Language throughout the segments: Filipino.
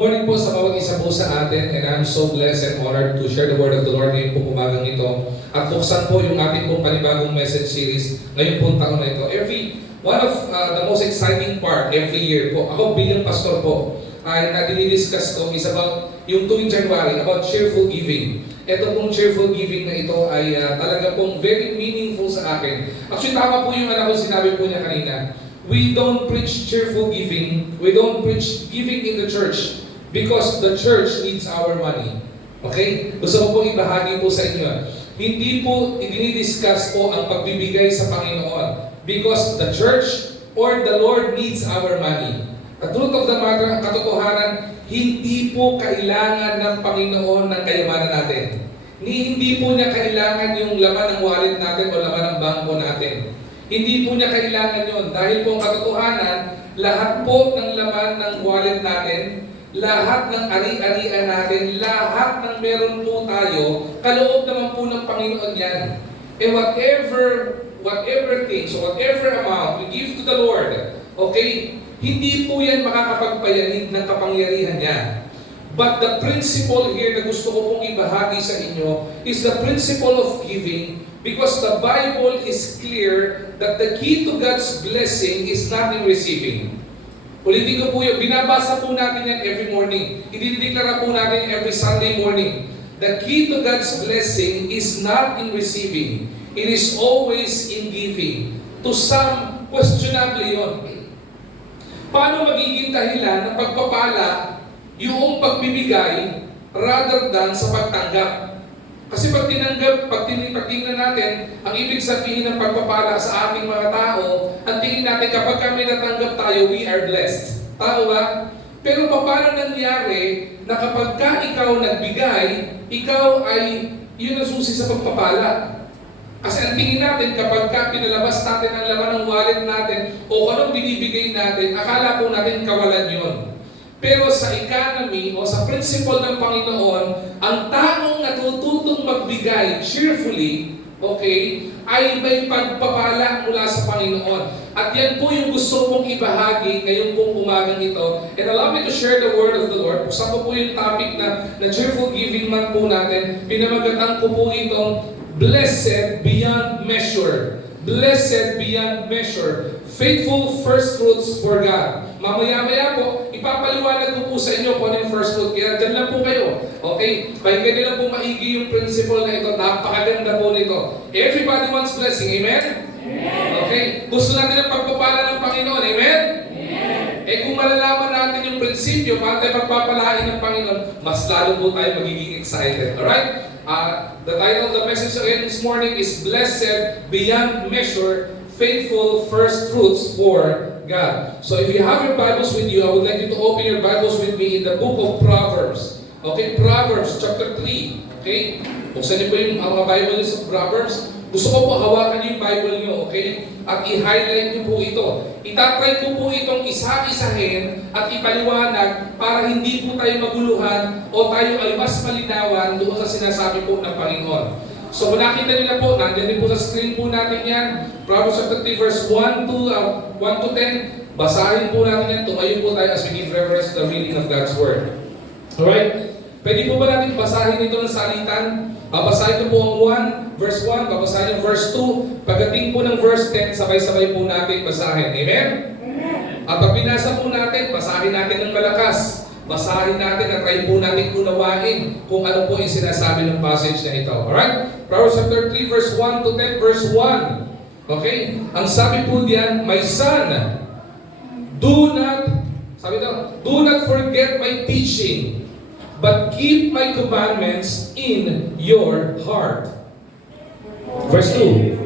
Morning po sa bawat isa po sa atin, and I'm so blessed and honored to share the word of the Lord ngayon po umagang ito. At buksan po yung ating pong panibagong message series ngayon pong taon na ito. One of the most exciting part every year po, ako bilang pastor po, ay dinidiscuss ko is about yung tuwing January, about cheerful giving. Ito pong cheerful giving na ito ay talaga pong very meaningful sa akin. Actually, tama po yung anak ko sinabi po niya kanina. We don't preach cheerful giving. We don't preach giving in the church. Because the church needs our money. Okay? Gusto ko pong ibahagi po sa inyo. Hindi po i-discuss po ang pagbibigay sa Panginoon. Because the church or the Lord needs our money. The truth of the matter, ang katotohanan, hindi po kailangan ng Panginoon ng kayamanan natin. Hindi po niya kailangan yung laman ng wallet natin o laman ng bangko natin. Hindi po niya kailangan yun. Dahil po ang katotohanan, lahat po ng laman ng wallet natin, lahat ng ari-arian natin, lahat ng meron po tayo, kaloob naman po ng Panginoon yan. And whatever things, so whatever amount we give to the Lord, okay, hindi po yan makakapagpayanig ng kapangyarihan niya. But the principle here na gusto ko pong ibahagi sa inyo is the principle of giving, because the Bible is clear that the key to God's blessing is not in receiving. Ulitin ko po yun, binabasa po natin yan every morning. Idideklara po natin every Sunday morning. The key to God's blessing is not in receiving. It is always in giving. To some, questionably yun. Paano magiging dahilan ng pagpapala yung pagbibigay rather than sa pagtanggap? Kasi pag tingnan natin, ang ibig sabihin ng pagpapala sa ating mga tao, ang tingin natin kapag kami natanggap tayo, we are blessed. Tao ba? Pero paano nangyari na kapag ka ikaw nagbigay, ikaw ay yun ang susi sa pagpapala? Kasi ang tingin natin, kapag ka pinalabas natin ang laman ng wallet natin o kung anong binibigay natin, akala po natin kawalan yun. Pero sa economy o sa principle ng Panginoon, ang taong natututong magbigay cheerfully, okay, ay may pagpapala mula sa Panginoon. At yan po yung gusto kong ibahagi ngayon pong umagang ito. And allow me to share the word of the Lord. Buksan ko po yung topic na cheerful giving month po natin. Pinamagatan ko po itong Blessed Beyond Measure. Blessed Beyond Measure. Faithful first fruits for God. Mamaya-maya po, ipapaliwanag ko po sa inyo kung ano yung first fruit. Kaya dyan lang po kayo. Okay? Pakinggan nyo lang po maigi yung principle na ito. Napakaganda po nito. Everybody wants blessing. Amen? Amen. Okay? Gusto natin ang pagpapala ng Panginoon. Amen? Amen. Eh kung malalaman natin yung prinsipyo, paano tayo pagpapalain ng Panginoon, mas lalo po tayo magiging excited. Alright? The title of the message again this morning is Blessed Beyond Measure, Faithful First Fruits for God. So if you have your Bibles with you, I would like you to open your Bibles with me in the book of Proverbs. Okay, Proverbs chapter 3. Okay? Buksan niyo po yung mga Bible sa Proverbs. Gusto ko po hawakan yung Bible niyo, okay? At i-highlight niyo po ito. Itatry ko po itong isa-isahin at ipaliwanag para hindi po tayo maguluhan o tayo ay mas malinawan doon sa sinasabi po ng Panginoon. So kung nakita nila po, nandiyan din po sa screen po natin yan. Proverbs chapter 3 verse 1 to 10. Basahin po natin yan. Tumayo po tayo as we give reverence to the reading of God's Word. Alright? Pwede po ba natin basahin ito ng salitan? Babasahin ko po ang 1, verse 1, babasahin yung verse 2. Pagdating po ng verse 10, sabay-sabay po natin basahin. Amen? Amen. At pag binasa po natin, basahin natin ng malakas. Basahin natin at try po natin unawain kung ano po yung sinasabi ng passage na ito. Alright? Proverbs chapter 3, verse 1 to 10, verse 1. Okay? Ang sabi po diyan, my son, do not forget my teaching, but keep my commandments in your heart. Verse 2.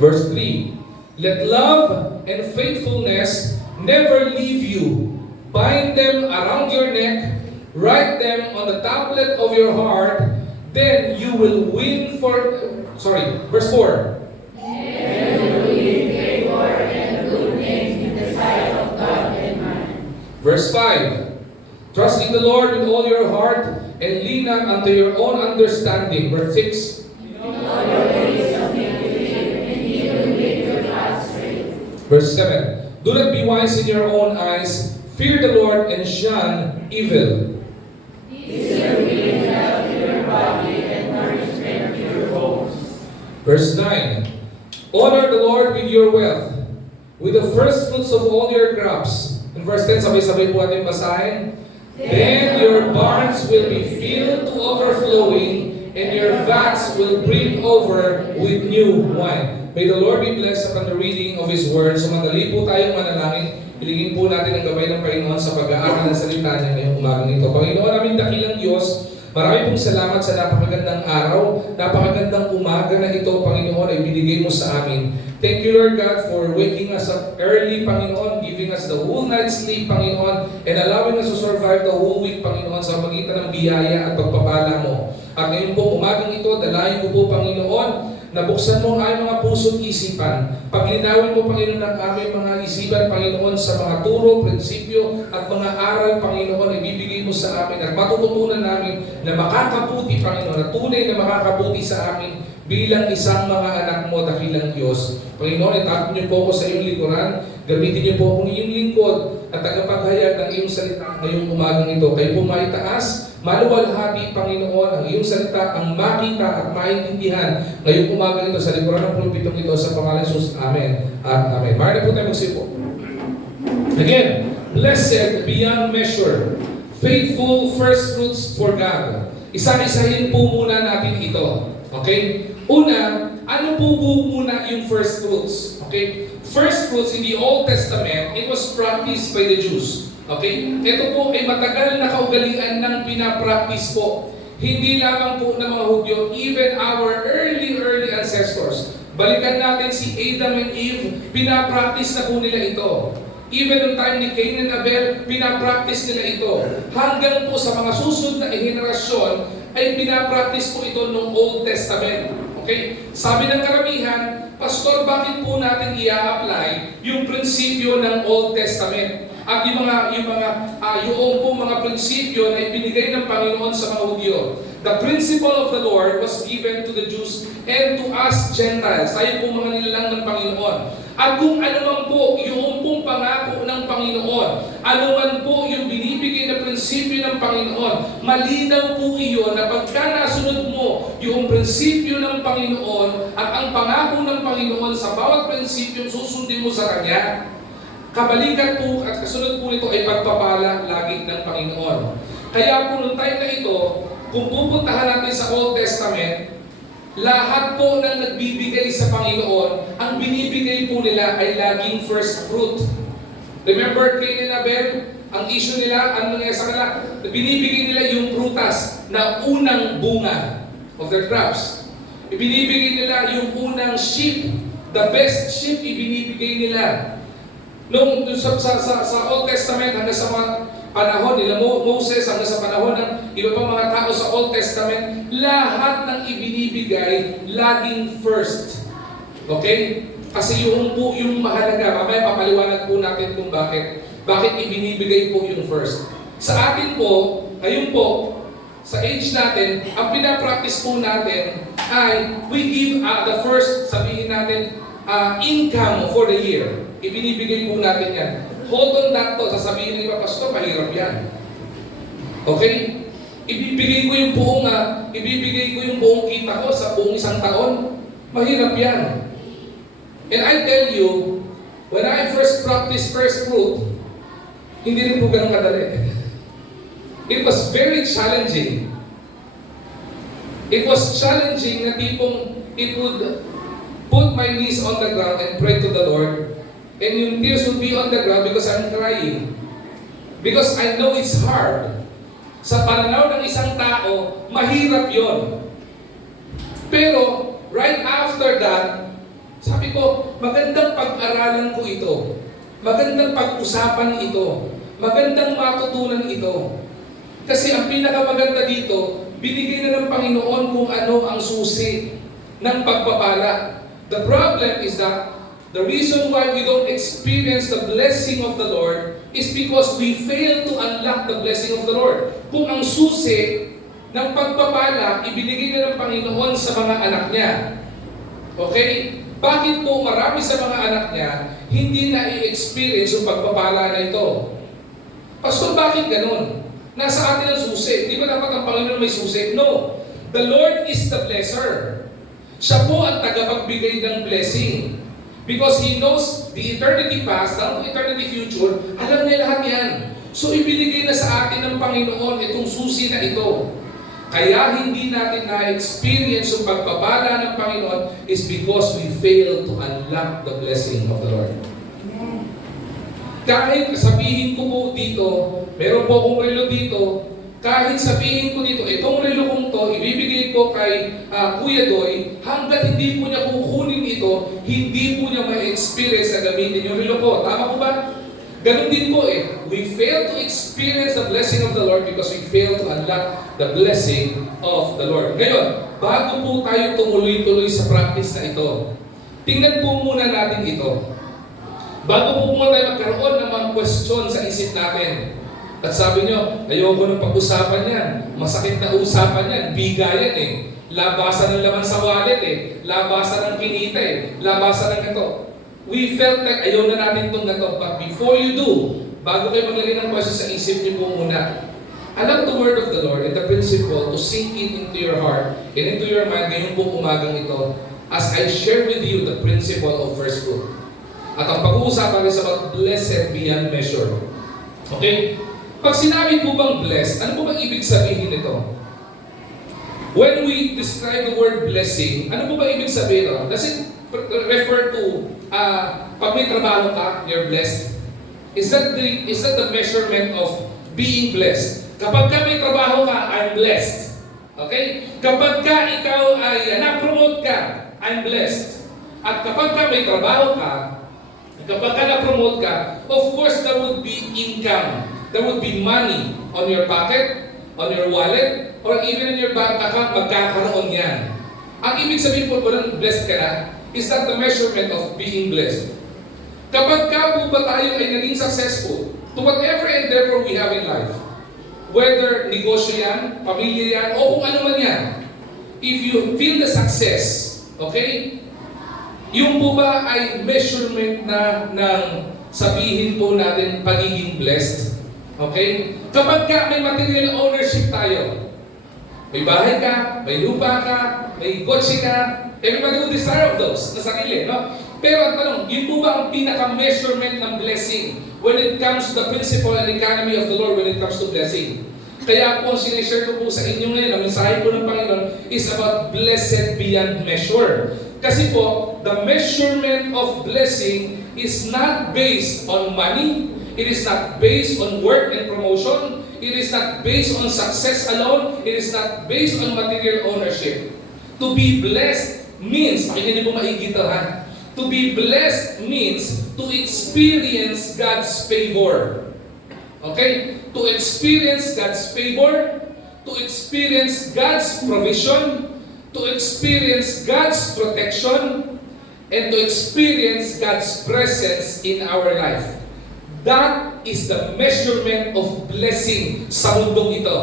Verse 3. Let love and faithfulness never leave you. Bind them around your neck, write them on the tablet of your heart, then you will win verse 4. Verse 5. Trust in the Lord with all your heart and lean not unto your own understanding. Verse 6. Verse 7. Do not be wise in your own eyes. Fear the Lord and shun evil. Verse 9. Honor the Lord with your wealth, with the first fruits of all your crops. In verse 10, sabay-sabay po ating basahin. Then your barns will be filled to overflowing, and your vats will brim over with new wine. May the Lord be blessed upon the reading of His Word. So madali po tayong manalangin. Hilingin po natin ang gabay ng Panginoon sa pag-aaral ng salita niya ngayong umagang ito. Panginoon naming dakilang Diyos, marami pong salamat sa napakagandang araw, napakagandang umaga na ito, Panginoon, ay binigay mo sa amin. Thank you, Lord God, for waking us up early, Panginoon, giving us the whole night's sleep, Panginoon, and allowing us to survive the whole week, Panginoon, sa magitan ng biyaya at pagpapala mo. At ngayon po, umagang ito, dalayan ko po, Panginoon, nabuksan mo ang aming mga puso't isipan. Paglinawin mo, Panginoon, ang aming mga isipan, Panginoon, sa mga turo, prinsipyo, at mga aral, Panginoon, ibibigay mo sa amin. At matututunan namin na makakabuti, Panginoon, na tunay na makakabuti sa amin bilang isang mga anak mo, dakilang Diyos. Panginoon, itapon niyo po ako sa iyong likuran. Gamitin niyo po akong iyong lingkod at tagapaghayag ng iyong salita ngayong umagang ito. Kayo po maitaas, maluwalhati, Panginoon, ang iyong salita, ang makita at maintindihan ngayong umagang ito sa likuran ng pulpitong ito sa pangalan ng Jesus. Amen at amen. Maaari po tayo magsipo. Again, blessed beyond measure, faithful first fruits for God. Isa-isahin po muna natin ito. Okay? Una, ano po muna yung first fruits? Okay? First fruits in the Old Testament, it was practiced by the Jews. Okay? Ito po ay matagal na kaugalian ng pinapractice po. Hindi lamang po ng mga Hudyo, even our early ancestors. Balikan natin si Adam and Eve, pinapractice na po nila ito. Even noong time ni Cain and Abel, pinapractice nila ito. Hanggang po sa mga susunod na henerasyon, ay pinapractice po ito ng Old Testament. Okay? Sabi ng karamihan, Pastor, bakit po natin i-apply yung prinsipyo ng Old Testament? At yung mga prinsipyo na ibinigay ng Panginoon sa mga Hudyo. The principle of the Lord was given to the Jews and to us Gentiles. Tayo po mga nilalang ng Panginoon. At kung ano man po yung pong pangako ng Panginoon, ano man po yung binibigay na prinsipyo ng Panginoon, malinaw po iyon na pagka nasunod mo yung prinsipyo ng Panginoon at ang pangako ng Panginoon sa bawat prinsipyo susundin mo sa Kanya, kabalikan po at kasunod po nito ay pagpapala lagi ng Panginoon. Kaya po noong time na ito, kung pupuntahan natin sa Old Testament, lahat po ng nagbibigay sa Panginoon, ang binibigay po nila ay laging first fruit. Remember Cain and Abel? Ang issue nila, ano nangyayari sa kanila? Binibigay nila yung prutas na unang bunga of their crops. Ibinibigay nila yung unang sheep, the best sheep ibinibigay nila. Nung sa Old Testament hanggang sa mga panahon nila Moses hanggang sa panahon ng iba pang mga tao sa Old Testament, lahat ng ibinibigay laging first. Okay? Kasi yung po yung mahalaga. Mamaya papaliwanag po natin kung bakit ibinibigay po yung first. Sa atin po, ngayon po, sa age natin, ang pinapractice po natin ay we give the first, sabihin natin, income for the year. Ibinibigay po natin yan. Hold on that to. Sasabihin ng iba, Pastor, mahirap yan. Okay? Ibibigay ko yung buong kita ko sa buong isang taon. Mahirap yan. And I tell you, when I first practiced first fruit, hindi rin po ganun kadali. It was very challenging. It was challenging na tipong it would put my knees on the ground and pray to the Lord. And yung tears would be on the ground because I'm crying. Because I know it's hard. Sa pananaw ng isang tao, mahirap yon. Pero, right after that, sabi ko, magandang pag-aralan ko ito. Magandang pag-usapan ito. Magandang matutunan ito. Kasi ang pinakamaganda dito, binigay na ng Panginoon kung ano ang susi ng pagpapala. The problem is that the reason why we don't experience the blessing of the Lord is because we fail to unlock the blessing of the Lord. Kung ang susi ng pagpapala, ibinigay na ng Panginoon sa mga anak niya. Okay? Bakit po marami sa mga anak niya hindi na i-experience yung pagpapala na ito? Pastor, bakit ganun? Nasa atin ang susi. Di ba dapat ang Panginoon may susi? No. The Lord is the blesser. Siya po ang tagapagbigay ng blessing. Because He knows the eternity past, down to eternity future, alam niya lahat yan. So ibinigay na sa atin ng Panginoon itong susi na ito. Kaya hindi natin na-experience yung pagpapala ng Panginoon is because we fail to unlock the blessing of the Lord. Kahit sabihin ko po dito, meron po akong relo dito, kahit sabihin ko dito, itong relo kong to, ibibigay ko kay Kuya Doy, hanggat hindi po niya kukunin ito, hindi po niya ma-experience na gamitin yung relo ko. Tama po ba? Ganun din po eh. We fail to experience the blessing of the Lord because we fail to unlock the blessing of the Lord. Ngayon, bago po tayo tumuloy-tuloy sa practice na ito, tingnan po muna natin ito. Bago po muna tayo magkaroon ng mga question sa isip natin. At sabi nyo, ayoko nang pag-usapan yan. Masakit na usapan yan. Bigayan eh. Labasan ng laman sa wallet eh. Labasan ng kinita eh. Labasan ng ito. We felt like ayaw na natin itong gato. But before you do, bago kayo maglagay ng question sa isip niyo po muna, allow the word of the Lord and the principle to sink in into your heart and into your mind ngayon po umagang ito as I share with you the principle of first fruit. At ang pag-uusapan is about blessed beyond measure. Okay? Pag sinabi po bang blessed, ano po bang ibig sabihin nito? When we describe the word blessing, ano po ba ibig sabihin? Does it refer to pag may trabaho ka, you're blessed? Is that the measurement of being blessed? Kapag ka may trabaho ka, I'm blessed. Okay? Kapag ka ikaw ay na-promote ka, I'm blessed. At kapag ka may trabaho ka, kapag ka na-promote ka, of course there would be income. There would be money on your pocket, on your wallet, or even in your bank account, magkakaroon yan. Ang ibig sabihin po ng blessed ka na, is that the measurement of being blessed. Kapag ka po ba tayo ay naging successful to whatever endeavor we have in life, whether negosyo yan, pamilya yan, o kung ano man yan, if you feel the success, okay, yung po ba ay measurement na ng sabihin po natin pagiging blessed? Okay? Kapag ka may material ownership tayo, may bahay ka, may lupa ka, may kotse ka, everybody would desire of those na sarili, no? Pero ang tanong, yun po ba ang pinaka-measurement ng blessing when it comes to the principle and economy of the Lord when it comes to blessing? Kaya po, sinishare ko po sa inyo ngayon, ang mensahe po ng Panginoon is about blessed beyond measure. Kasi po, the measurement of blessing is not based on money, it is not based on work and promotion, it is not based on success alone, it is not based on material ownership. To be blessed means, pakinggan niyo po maigi ito ha, to be blessed means to experience God's favor. Okay? To experience God's favor, to experience God's provision, to experience God's protection, and to experience God's presence in our life. That is the measurement of blessing sa mundong ito.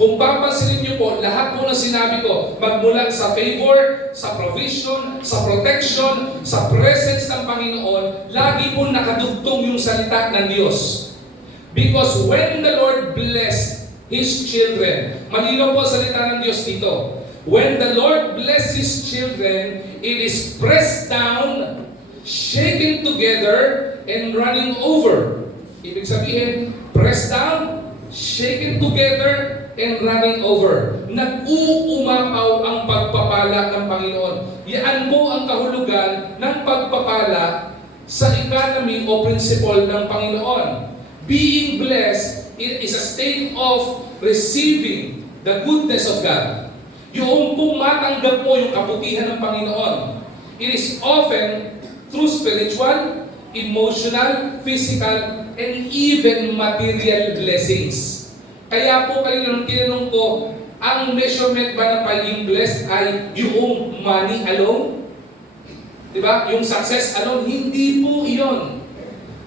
Kung papansinin niyo po, lahat po na sinabi ko, magmula sa favor, sa provision, sa protection, sa presence ng Panginoon, lagi po nakadugtong yung salita ng Diyos. Because when the Lord blessed His children, malinaw po salita ng Diyos dito, when the Lord bless His children, it is pressed down, shaken together, and running over. Ibig sabihin, pressed down, shaken together, and running over. Nag-uumapaw ang pagpapala ng Panginoon. Yan po ang kahulugan ng pagpapala sa economy o principle ng Panginoon. Being blessed is a state of receiving the goodness of God. Yung po matanggap mo yung kabutihan ng Panginoon. It is often through spiritual, emotional, physical, and even material blessings. Kaya po kayo nung tinanong ko, ang measurement ba ng pagiging blessed ay yung money alone? Diba? Yung success alone? Hindi po iyon.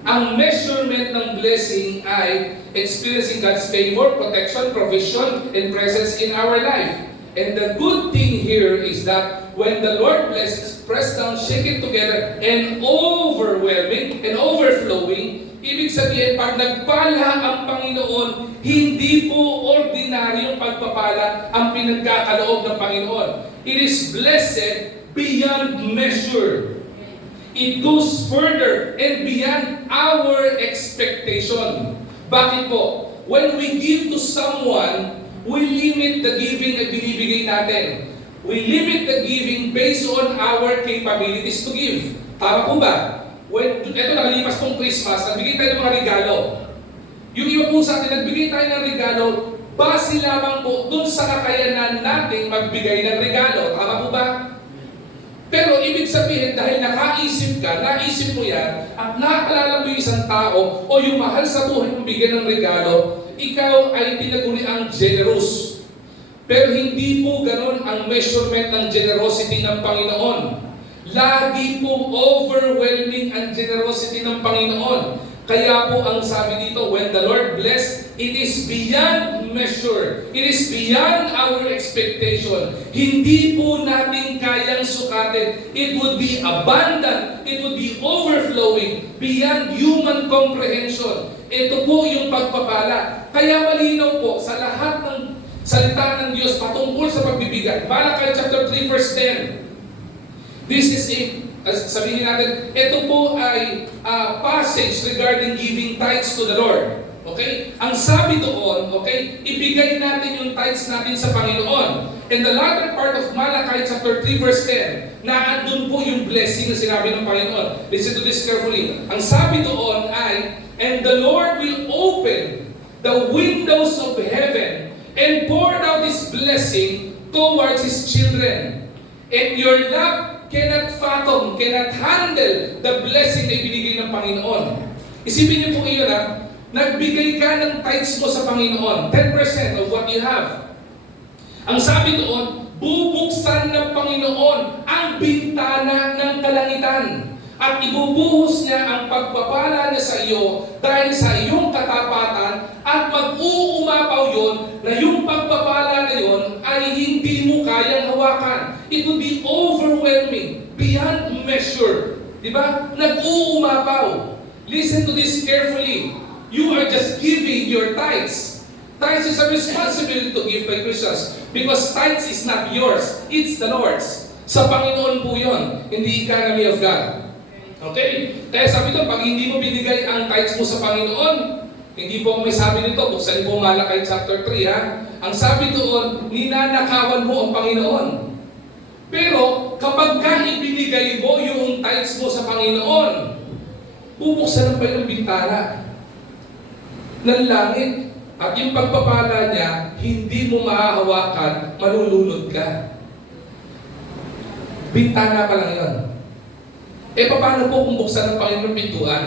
Ang measurement ng blessing ay experiencing God's favor, protection, provision, and presence in our life. And the good thing here is that when the Lord blesses, pressed down, shake it together, and overwhelming and overflowing, ibig sabihin, pag nagpala ang Panginoon, hindi po ordinaryong pagpapala ang pinagkakaloob ng Panginoon. It is blessed beyond measure. It goes further and beyond our expectation. Bakit po? When we give to someone, we limit the giving na binibigay natin. We limit the giving based on our capabilities to give. Tama po ba? Ito nakalipas pong Christmas, nagbigay tayo ng mga regalo. Yung iba po sa atin, nagbigay tayo ng regalo, base lamang po dun sa kakayanan natin magbigay ng regalo. Tama po ba? Pero ibig sabihin, dahil nakaisip ka, naisip mo yan, at naaalala mo yung isang tao, o yung mahal sa buhay mong bigyan ng regalo, ikaw ay tinaguri ang generous. Pero hindi po ganon ang measurement ng generosity ng Panginoon. Lagi po overwhelming ang generosity ng Panginoon. Kaya po ang sabi dito, when the Lord bless, it is beyond measure. It is beyond our expectation. Hindi po natin kayang sukatin. It would be abundant. It would be overflowing beyond human comprehension. Ito po yung pagpapala. Kaya malinaw po sa lahat ng salita ng Diyos patungkol sa pagbibigay. Malakay chapter 3 verse 10. This is sabihin natin, ito po ay passage regarding giving tithes to the Lord. Okay? Ang sabi doon, okay, ibigay natin yung tithes natin sa Panginoon. And the latter part of Malachi chapter 3 verse 10, na andun po yung blessing na sinabi ng Panginoon. Listen to this carefully. Ang sabi doon ay, and the Lord will open the windows of heaven and pour out His blessing towards His children. And your lap cannot fathom, cannot handle the blessing na ibinigay ng Panginoon. Isipin niyo po iyon nagbigay ka ng tithes mo sa Panginoon, 10% of what you have. Ang sabi doon, bubuksan ng Panginoon ang bintana ng kalangitan. At ibubuhos niya ang pagpapala niya sa iyo dahil sa iyong katapatan at mag-uumapaw yun na yung pagpapala na yun ay hindi mo kayang hawakan. It will be overwhelming, beyond measure. Diba? Nag-uumapaw. Listen to this carefully. You are just giving your tithes. Tithes is a responsibility to give by Christians because tithes is not yours, it's the Lord's. Sa Panginoon po yun, hindi economy of God. Okay? Kaya sabi ito, pag hindi mo binigay ang tithes mo sa Panginoon, hindi po may sabi nito, buksan po Malakay chapter 3 ha. Ang sabi doon, ninanakawan mo ang Panginoon. Pero kapag ka ibinigay mo yung tithes mo sa Panginoon, bubuksan pa yung bintana ng langit. At yung pagpapala niya, hindi mo mahahawakan, malulunod ka. Bintana pa lang yun. Paano po kung buksan ng Panginoon pintuan?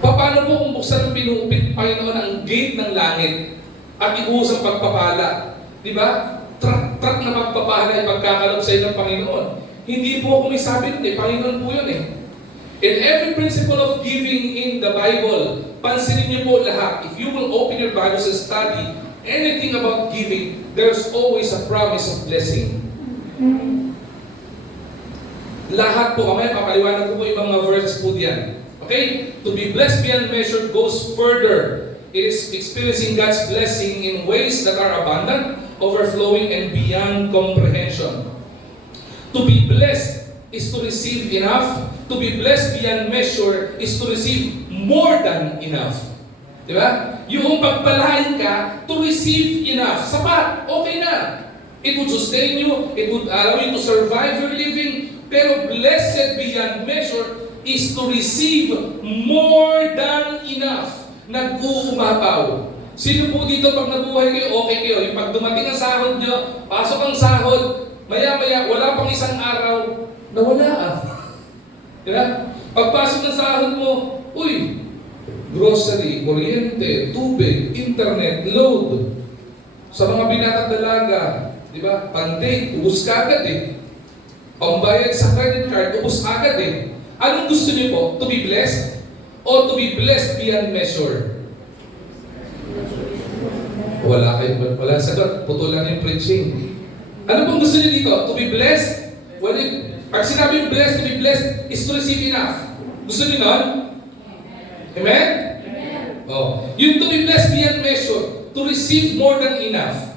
Paano po kung buksan ng Panginoon ang gate ng langit at ibuhos ang pagpapala? Di ba? Truck na pagpapala ay pagkakalob sa iyo ng Panginoon. Hindi po ako may sabi nun Panginoon po yun In every principle of giving in the Bible, pansinin niyo po lahat. If you will open your Bibles and study anything about giving, there's always a promise of blessing. Lahat po, kamaya papaliwanag ko po yung mga verses po diyan. Okay? To be blessed beyond measure goes further. It is experiencing God's blessing in ways that are abundant, overflowing, and beyond comprehension. To be blessed is to receive enough. To be blessed beyond measure is to receive more than enough. Di ba? Yung pagpalain ka to receive enough. Sapat, okay na. It would sustain you, it would allow you to survive your living. Pero blessed beyond measure is to receive more than enough. Nag-uumapaw. Sino po dito pag nabuhay kayo, okay kayo? Yung pag dumating ang sahod nyo, pasok ang sahod, maya-maya, wala pang isang araw, nawala Diba? Pagpasok ng sahod mo, grocery, kuryente, tubig, internet, load. Sa mga binatang dalaga, diba? Pandate, ubus ka agad Pambayad sa credit card, ubus agad Anong gusto niyo po? To be blessed? O to be blessed beyond measure? Wala sagot. Putulan yung preaching. Ano pong gusto niyo dito? To be blessed? Well, pag sinabing blessed, to be blessed is to receive enough. Gusto niyo nun? Amen? Oh. Yung to be blessed beyond measure, to receive more than enough.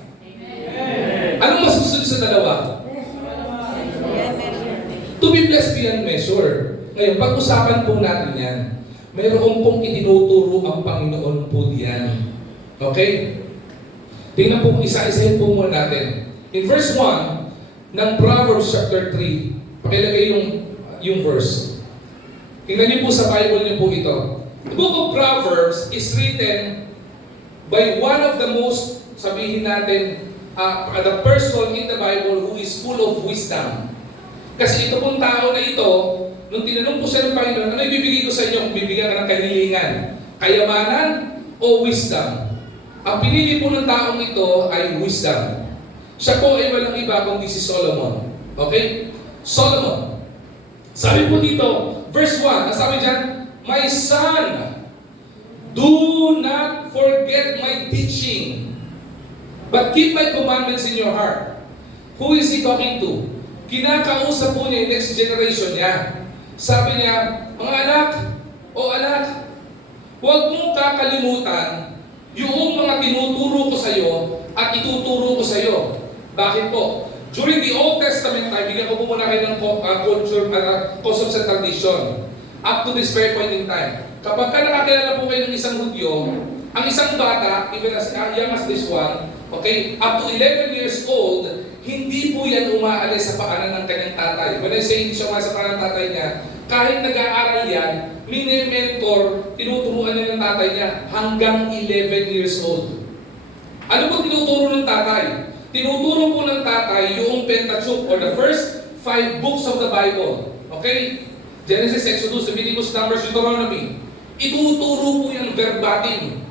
Anong mas gusto niyo sa dalawa? To be blessed beyond measure. Ngayon, pag-usapan po natin yan. Mayroon pong itinuturo ang Panginoon po diyan. Okay? Tingnan po, isa-isahin po muna natin. In verse 1 ng Proverbs chapter 3, pakilagay yung verse. Tingnan niyo po sa Bible niyo po ito. The book of Proverbs is written by one of the most, sabihin natin, the person in the Bible who is full of wisdom. Kasi ito pong tao na ito, nung tinanong po siya ng Panginoon, ano ibibigay ko sa inyo kung bibigyan ka ng kahilingan? Kayamanan o wisdom? Ang pinili po ng taong ito ay wisdom. Siya po ay walang iba kundi si Solomon. Okay? Solomon. Sabi po dito, verse 1, nasabi dyan, my son, do not forget my teaching, but keep my commandments in your heart. Who is he talking to? Kinakausap po niya yung next generation niya. Sabi niya, mga anak, huwag mong kakalimutan yung mga tinuturo ko sa iyo at ituturo ko sa iyo. Bakit po? During the Old Testament time, bigyan ko po muna kayo ng concepts and tradition. Up to this very point in time. Kapag ka nakakilala po kayo ng isang Hudyo, ang isang bata, even as young as this one, okay, up to 11 years old, hindi po yan umaalis sa paanan ng kanyang tatay. When I say hindi siya umaalis sa paanan ng tatay niya, kahit nag-aaral yan, mini-mentor, tinuturuan niya ng tatay niya hanggang 11 years old. Ano po tinuturo ng tatay? Tinuturo po ng tatay yung Pentateuch or the first 5 books of the Bible. Okay? Genesis, Exodus, Leviticus, Numbers, Deuteronomy. Ituturo po yan verbatim.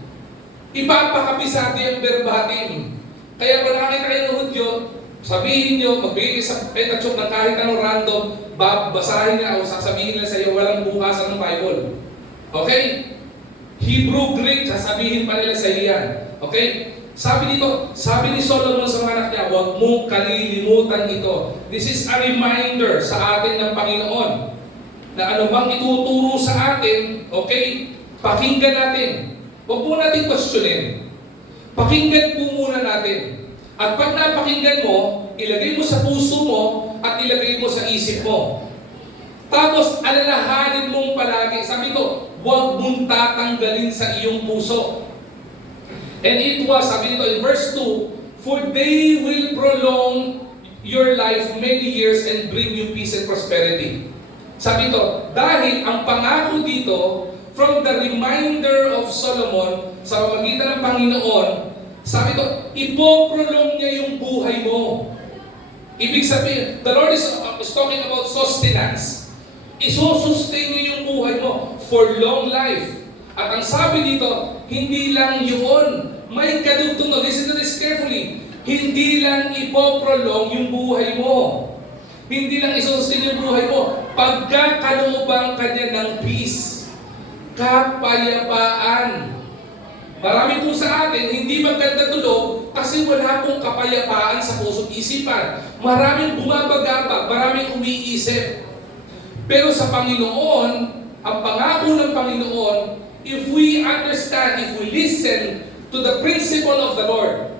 Ipapakabisado yung verbatim. Kaya kung nakakita kayo ng Hudyo, sabihin nyo, magbigay sa Pentateuch ng kahit anong random, basahin niya o sasabihin nila sa iyo, walang bukasan ng Bible. Okay? Hebrew, Greek, sasabihin pa nila sa iyo yan. Okay? Sabi dito, sabi ni Solomon sa mga anak niya, huwag mong kalilimutan ito. This is a reminder sa atin ng Panginoon na ano bang ituturo sa atin, okay? Pakinggan natin. Huwag po natin questionin. Pakinggan po muna natin. At pag napakinggan mo, ilagay mo sa puso mo at ilagay mo sa isip mo. Tapos, alalahanin mong palagi. Sabi ko, huwag mong tatanggalin sa iyong puso. And it was, sabi nito in verse 2, for they will prolong your life many years and bring you peace and prosperity. Sabi ito, dahil ang pangako dito, from the reminder of Solomon, sa pamamagitan ng Panginoon, sabi ito, ipoprolong niya yung buhay mo. Ibig sabihin, the Lord is talking about sustenance. Isosustain niya yung buhay mo for long life. At ang sabi dito, hindi lang yun. May kadugtong, listen to this carefully. Hindi lang ipoprolong yung buhay mo. Hindi lang isosustain yung buhay mo. Pagkakalooban ka niya ng peace, kapayapaan. Marami po sa atin, hindi maganda tulog kasi wala pong kapayapaan sa puso't isipan. Maraming bumabagabag, maraming umiisip. Pero sa Panginoon, ang pangako ng Panginoon, if we understand, if we listen to the principle of the Lord,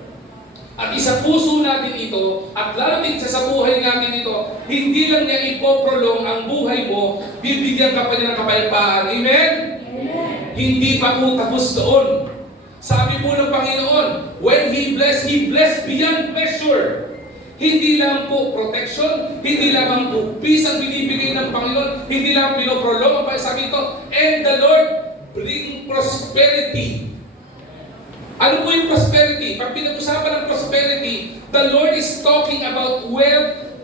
at isa puso natin ito, at lalo din sa buhay natin ito, hindi lang niya ipoprolong ang buhay mo, bibigyan ka pa niya ng kapayapaan. Amen? Amen. Hindi pa po tapos doon. Sabi po ng Panginoon, when He blessed beyond measure. Hindi lang po protection, hindi lang po peace ang binibigay ng Panginoon, hindi lang pinoprolong ang sabi ito, and the Lord bring prosperity. Ano po yung prosperity? Pag pinag-usapan ng prosperity, the Lord is talking about wealth.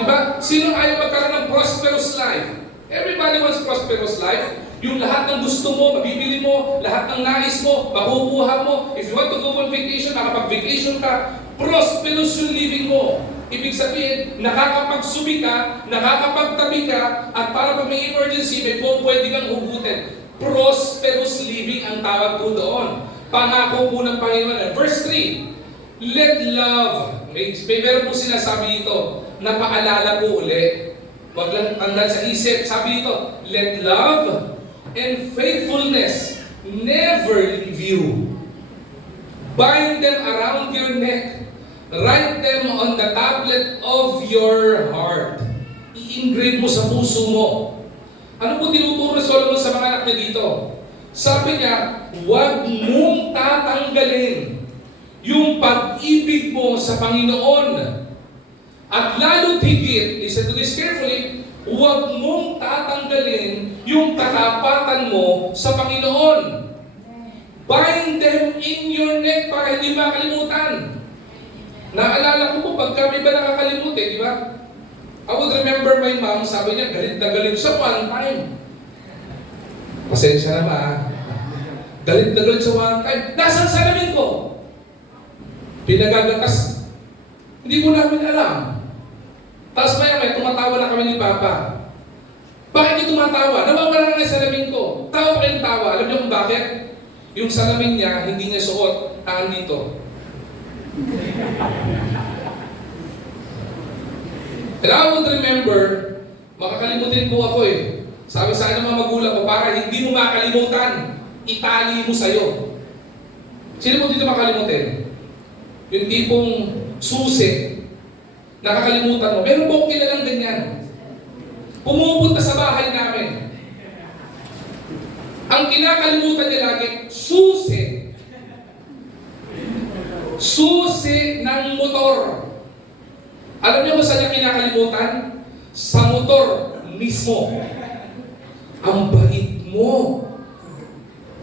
Diba? Sino ayaw magkaroon ng prosperous life? Everybody wants prosperous life. Yung lahat ng gusto mo, mabibili mo, lahat ng nais mo, makukuha mo. If you want to go on vacation, nakapag-vacation ka, prosperous yung living mo. Ibig sabihin, nakakapagsubi ka, nakakapagtabi ka, at para pag may emergency, may pwede kang hugutin. Prosperous living ang tawag po doon. Pangako po ng Panginoon. Verse 3, let love, may meron po sinasabi dito, na paalala po uli. Huwag lang tandaan sa isip. Sabi dito, let love and faithfulness never leave you. Bind them around your neck. Write them on the tablet of your heart. I-engrave mo sa puso mo. Ano po tinuturo ni Solomon sa mga anak niya dito? Sabi niya, huwag mong tatanggalin yung pag-ibig mo sa Panginoon. At lalo't higit, listen to this carefully, huwag mong tatanggalin yung katapatan mo sa Panginoon. Bind them in your neck para hindi makalimutan. Naalala ko po, pagka may ba nakakalimutin, di ba? I would remember my mom, sabi niya, galit na galit siya one time. Pasensya na ma. Galit na galit siya one time. Nasaan salamin ko? Pinagagatas. Hindi mo namin alam. Tapos maya tumatawa na kami ni Papa. Bakit niyo tumatawa? Nawawala na yung salamin ko. Tawa pa kayong tawa. Alam niyo kung bakit? Yung salamin niya, hindi niya suot. Dito. And I would remember, makakalimutin po ako eh. Sabi sa akin ng mga magulang ko, para hindi mo makalimutan, itali mo sa'yo. Sino mo dito makalimutin? Yung tipong susi, nakakalimutan mo. Meron po akong kilalang ganyan. Pumupunta sa bahay namin. Ang kinakalimutan niya lagi, susi. Susi ng motor. Alam niyo kung saan niya kinakalimutan? Sa motor mismo. Ang bait mo.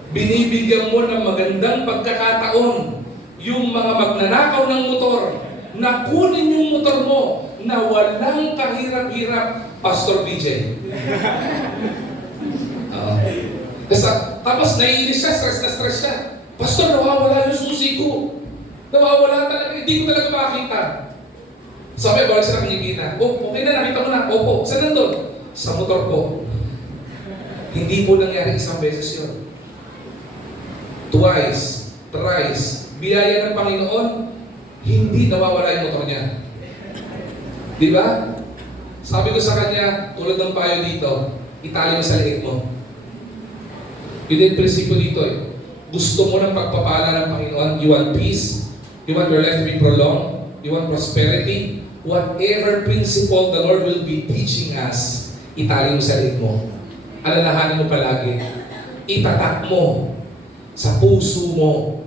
Binibigyan mo ng magandang pagkakataon yung mga magnanakaw ng motor na kunin yung motor mo na walang kahirap-hirap, Pastor BJ. Tapos naiinis siya, stress na stress siya. Pastor, nawawala yung susi ko. Nawawala talaga, hindi ko talaga makakita. Sabi, bawal siya nakikita. Oh, okay na, nakita mo na. Opo, saan nandun? Sa motor ko. Hindi po nangyari isang beses yun. Twice, thrice, biyaya ng Panginoon, hindi nawawala yung motor niya. Di ba? Sabi ko sa kanya, tulad ng payo dito, itali mo sa liit mo. Yun din prinsipyo dito eh. Gusto mo ng pagpapala ng Panginoon, you want peace, you want your life to be prolonged, you want prosperity, whatever principle the Lord will be teaching us, itali mo sa liit mo. Alalahanin mo palagi. Itatak mo sa puso mo.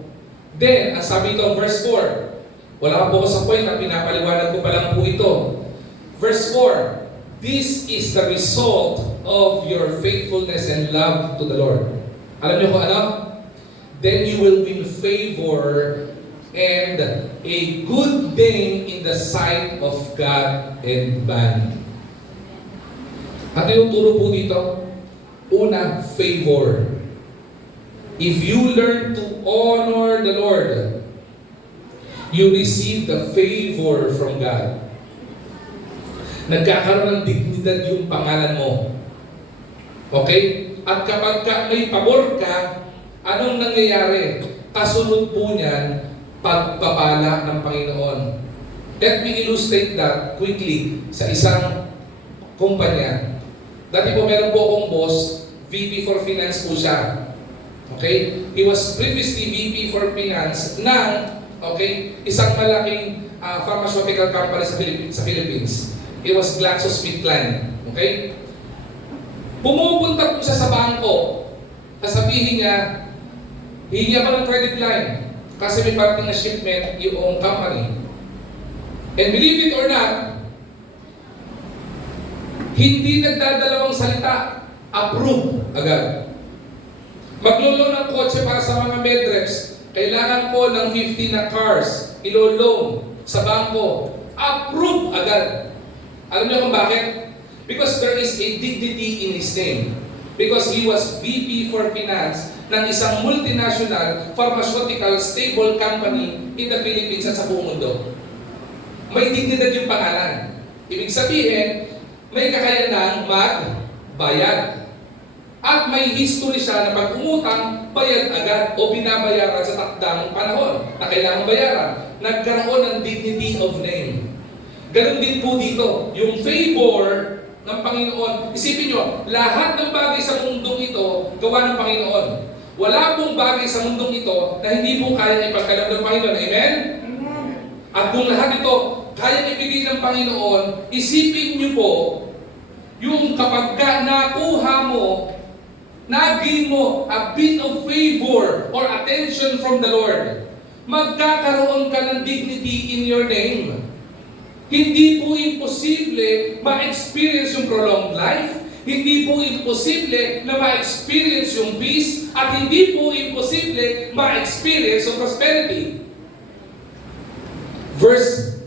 Then, ang sabi ito, verse 4, wala po ako sa point na pinapaliwanag ko pa lang po ito. Verse 4, this is the result of your faithfulness and love to the Lord. Alam niyo kung ano? Then you will win favor and a good name in the sight of God and man. At yung turo po dito, una, favor. If you learn to honor the Lord, you receive the favor from God. Nagkakaroon ng dignidad yung pangalan mo. Okay? At kapag may pabor ka, anong nangyayari? Kasunod po niyan, pagpapala ng Panginoon. Let me illustrate that quickly sa isang kumpanya. Dati po meron po akong boss, VP for Finance po siya. Okay? He was previously VP for Finance ng isang malaking pharmaceutical company sa Philippines. It was GlaxoSmithKline. Okay? Pumupunta po siya sa bangko. Sasabihin niya, hihingi ako ng credit line kasi may parating na shipment yung company. And believe it or not, hindi nagdadalawang salita, approve agad. Maglo-loan ng kotse para sa mga medreps, kailangan ko ng 50 na cars, ilo-loan sa bangko, approve agad. Alam niyo kung bakit? Because there is a dignity in his name. Because he was VP for Finance ng isang multinational pharmaceutical stable company in the Philippines at sa buong mundo. May dignidad yung pangalan. Ibig sabihin, may kakayanang magbayad. At may history siya na pag umutang, bayad agad o binabayaran sa takdang panahon na kailangan bayaran. Nagkaroon ng dignity of name. Ganun din po dito, yung favor ng Panginoon. Isipin nyo, lahat ng bagay sa mundong ito, gawa ng Panginoon. Wala pong bagay sa mundong ito na hindi po kayang ipagkaloob ng Panginoon. Amen? Amen. At kung lahat ito kayang ibigay ng Panginoon, isipin nyo po, yung kapag nakuha mo, naging mo a bit of favor or attention from the Lord, magkakaroon ka ng dignity in your name. Hindi po imposible ma-experience yung prolonged life, hindi po imposible na ma-experience yung peace, at hindi po imposible ma-experience yung prosperity.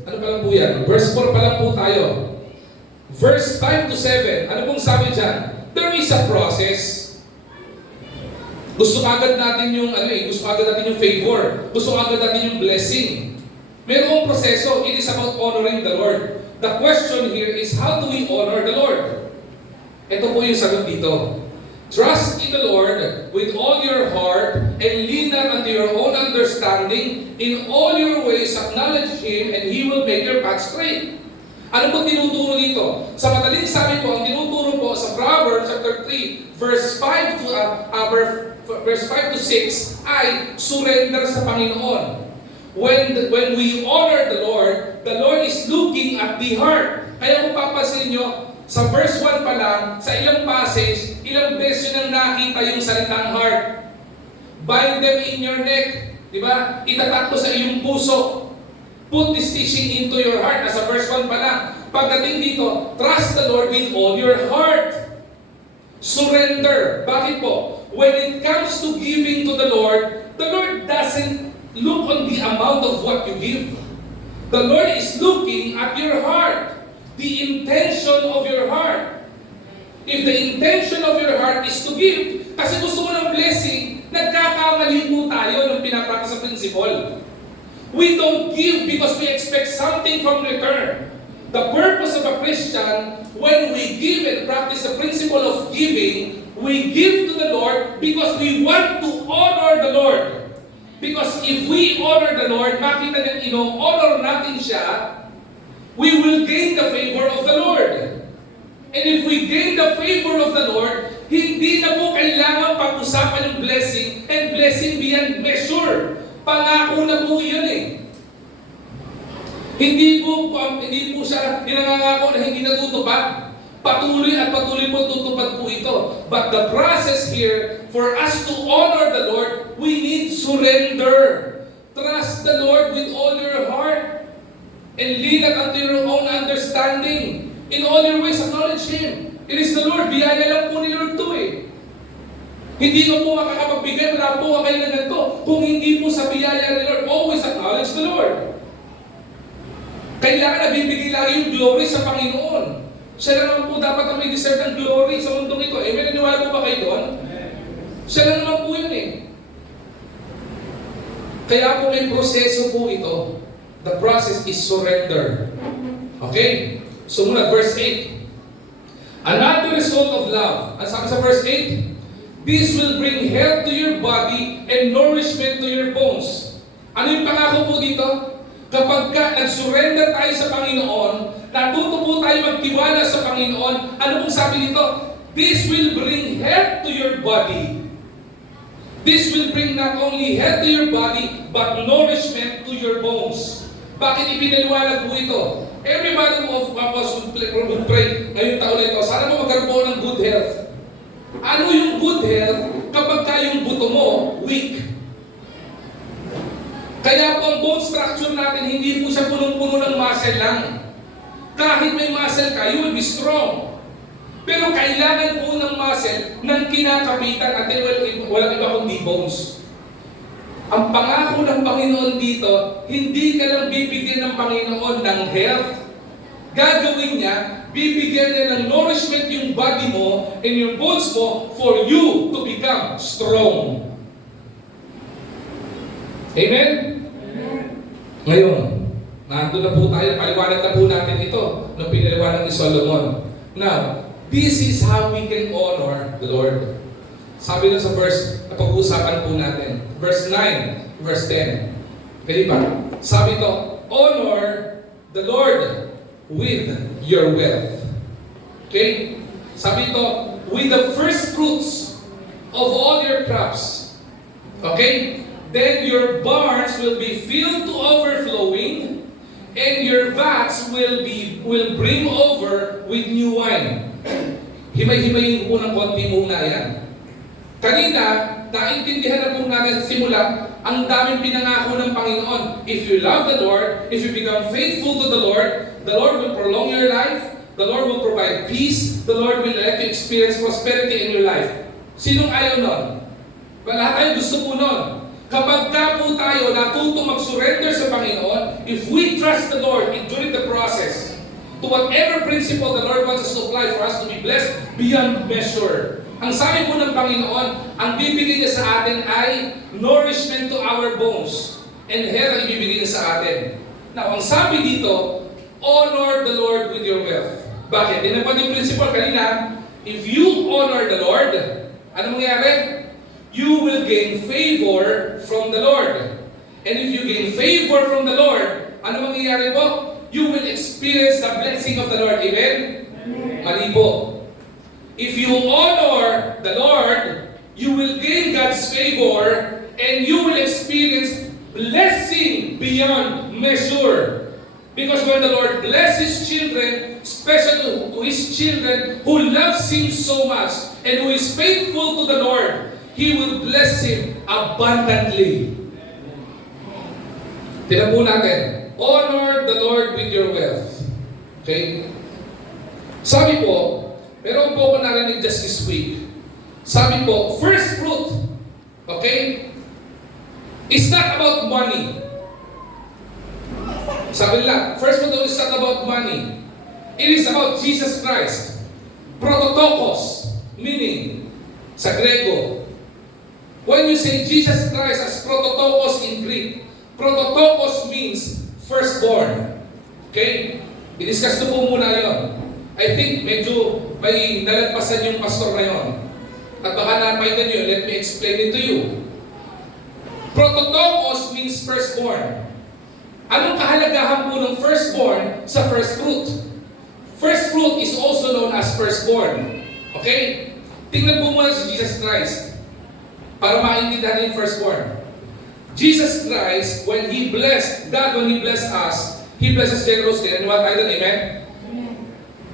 Ano pa lang po yan? Verse 4 pa lang po tayo. Verse 5 to 7, ano pong sabi dyan? There is a process. Gusto agad natin yung gusto agad natin yung favor. Gusto agad natin yung blessing. Mayroong proseso. It is about honoring the Lord. The question here is, how do we honor the Lord? Ito po yung sagot dito. Trust in the Lord with all your heart and lean not unto your own understanding. In all your ways acknowledge Him and He will make your path straight. Ano po tinuturo dito? Sa madaling sabi po, ang tinuturo po sa Proverbs chapter 3, verse 5 to 6 ay surrender sa Panginoon. When we honor the Lord is looking at the heart. Kaya kung papasin nyo, sa verse 1 pa lang, sa ilang passage, ilang beses nang nakita yung salitang heart. Bind them in your neck. Diba? Itatakto sa iyong puso. Put this teaching into your heart. Nasa verse 1 pa lang. Pagdating dito, trust the Lord with all your heart. Surrender. Bakit po? When it comes to giving to the Lord doesn't look on the amount of what you give. The Lord is looking at your heart. The intention of your heart. If the intention of your heart is to give, kasi gusto mo ng blessing, nagkakamali po tayo ng pinapractice sa principle. We don't give because we expect something from return. The purpose of a Christian, when we give and practice the principle of giving, we give to the Lord because we want to honor the Lord. Because if we honor the Lord, makita natin, honor natin siya, we will gain the favor of the Lord. And if we gain the favor of the Lord, hindi na po kailangan pag-usapan yung blessing and blessing beyond measure. Pangako na po yun eh. Hindi po siya ninangangako na hindi natutupad. Patuloy at patuloy po tutupad po ito. But the process here, for us to honor the Lord, we need surrender. Trust the Lord with all your heart and lean not unto your own understanding. In all your ways, acknowledge Him. It is the Lord. Biyaya lang po ni Lord to eh. Hindi ka po makakapagbigay, wala po kayo na ganito. Kung hindi po sa biyaya ni Lord, always acknowledge the Lord. Kailangan na bibigay lagi yung glory sa Panginoon. Siya lang naman po dapat ang may deserve ng glory sa mundong ito. Amen? Naniwala po ba kayo doon? Siya lang naman po yun eh. Kaya po may proseso po ito. The process is surrender. Okay? So muna, verse 8. Another result of love. Ang sabi sa verse 8, this will bring health to your body and nourishment to your bones. Ano yung pangako po dito? Kapag nag-surrender tayo sa Panginoon, natuto po tayo magtiwala sa Panginoon, ano pong sabi dito? This will bring health to your body. This will bring not only health to your body, but nourishment to your bones. Bakit ipinaliwanag po ito? Everybody of us would pray ngayong taon na ito, sana mo magkaroon po ng good health. Ano yung good health kapag yung buto mo weak? Kaya po ang bone structure natin, hindi po siya punong-puno ng muscle lang. Kahit may muscle ka, you will be strong. Pero kailangan po ng muscle ng kinakapitan at walang iba kundi bones. Ang pangako ng Panginoon dito, hindi ka lang bibigyan ng Panginoon ng health. Gagawin niya, bibigyan niya ng nourishment yung body mo and yung bones mo for you to become strong. Amen? Amen. Ngayon, nandun na po tayo, paliwanag na po natin ito nung pinaliwanag ni Solomon. Now, this is how we can honor the Lord. Sabi na sa verse na pag-uusapan po natin. Verse 9, verse 10. Pwede ba? Sabi to, honor the Lord with your wealth. Okay? Sabi to, with the first fruits of all your crops. Okay? Then your barns will be filled to overflowing, and your vats will brim over with new wine. Himay-himayin po ng konti muna yan. Kanina, naintindihan na po natin sa simula, ang daming pinangako ng Panginoon. If you love the Lord, if you become faithful to the Lord will prolong your life, the Lord will provide peace, the Lord will let you experience prosperity in your life. Sinong ayaw nun? Lahat tayo gusto po nun. Kapag ka po tayo natuto mag-surrender sa Panginoon, if we trust the Lord during the process, to whatever principle the Lord wants us to apply for us to be blessed beyond measure. Ang sabi po ng Panginoon, ang bibigay niya sa atin ay nourishment to our bones and health ang ibibigay niya sa atin. Now, ang sabi dito, honor the Lord with your wealth. Bakit? Din naman yung principle kanina, if you honor the Lord, ano mangyayari? You will gain favor from the Lord. And if you gain favor from the Lord, ano mangyayari po? You will experience the blessing of the Lord. Amen? Mali po. If you honor the Lord, you will gain God's favor and you will experience blessing beyond measure. Because when the Lord blesses His children, especially to His children who loves Him so much and who is faithful to the Lord, He will bless him abundantly. Tignan po natin. Honor the Lord with your wealth. Okay? Sabi po, meron po ako narinig just this week. Sabi po, first fruit, okay, is not about money. Sabi nila, first fruit is not about money. It is about Jesus Christ. Prototokos, meaning, sa Grego, when you say Jesus Christ as prototokos in Greek, prototokos means firstborn. Okay? I-discuss na po muna yon. I think medyo may nalagpasan yung pastor na yon. At baka napaitan nyo, let me explain it to you. Prototokos means firstborn. Anong kahalagahan po ng firstborn sa first fruit? First fruit is also known as firstborn. Okay? Tingnan po muna si Jesus Christ para maintindihan yung firstborn. Jesus Christ, when He blessed, God, when He blessed us, He blesses generously. And what I don't, amen?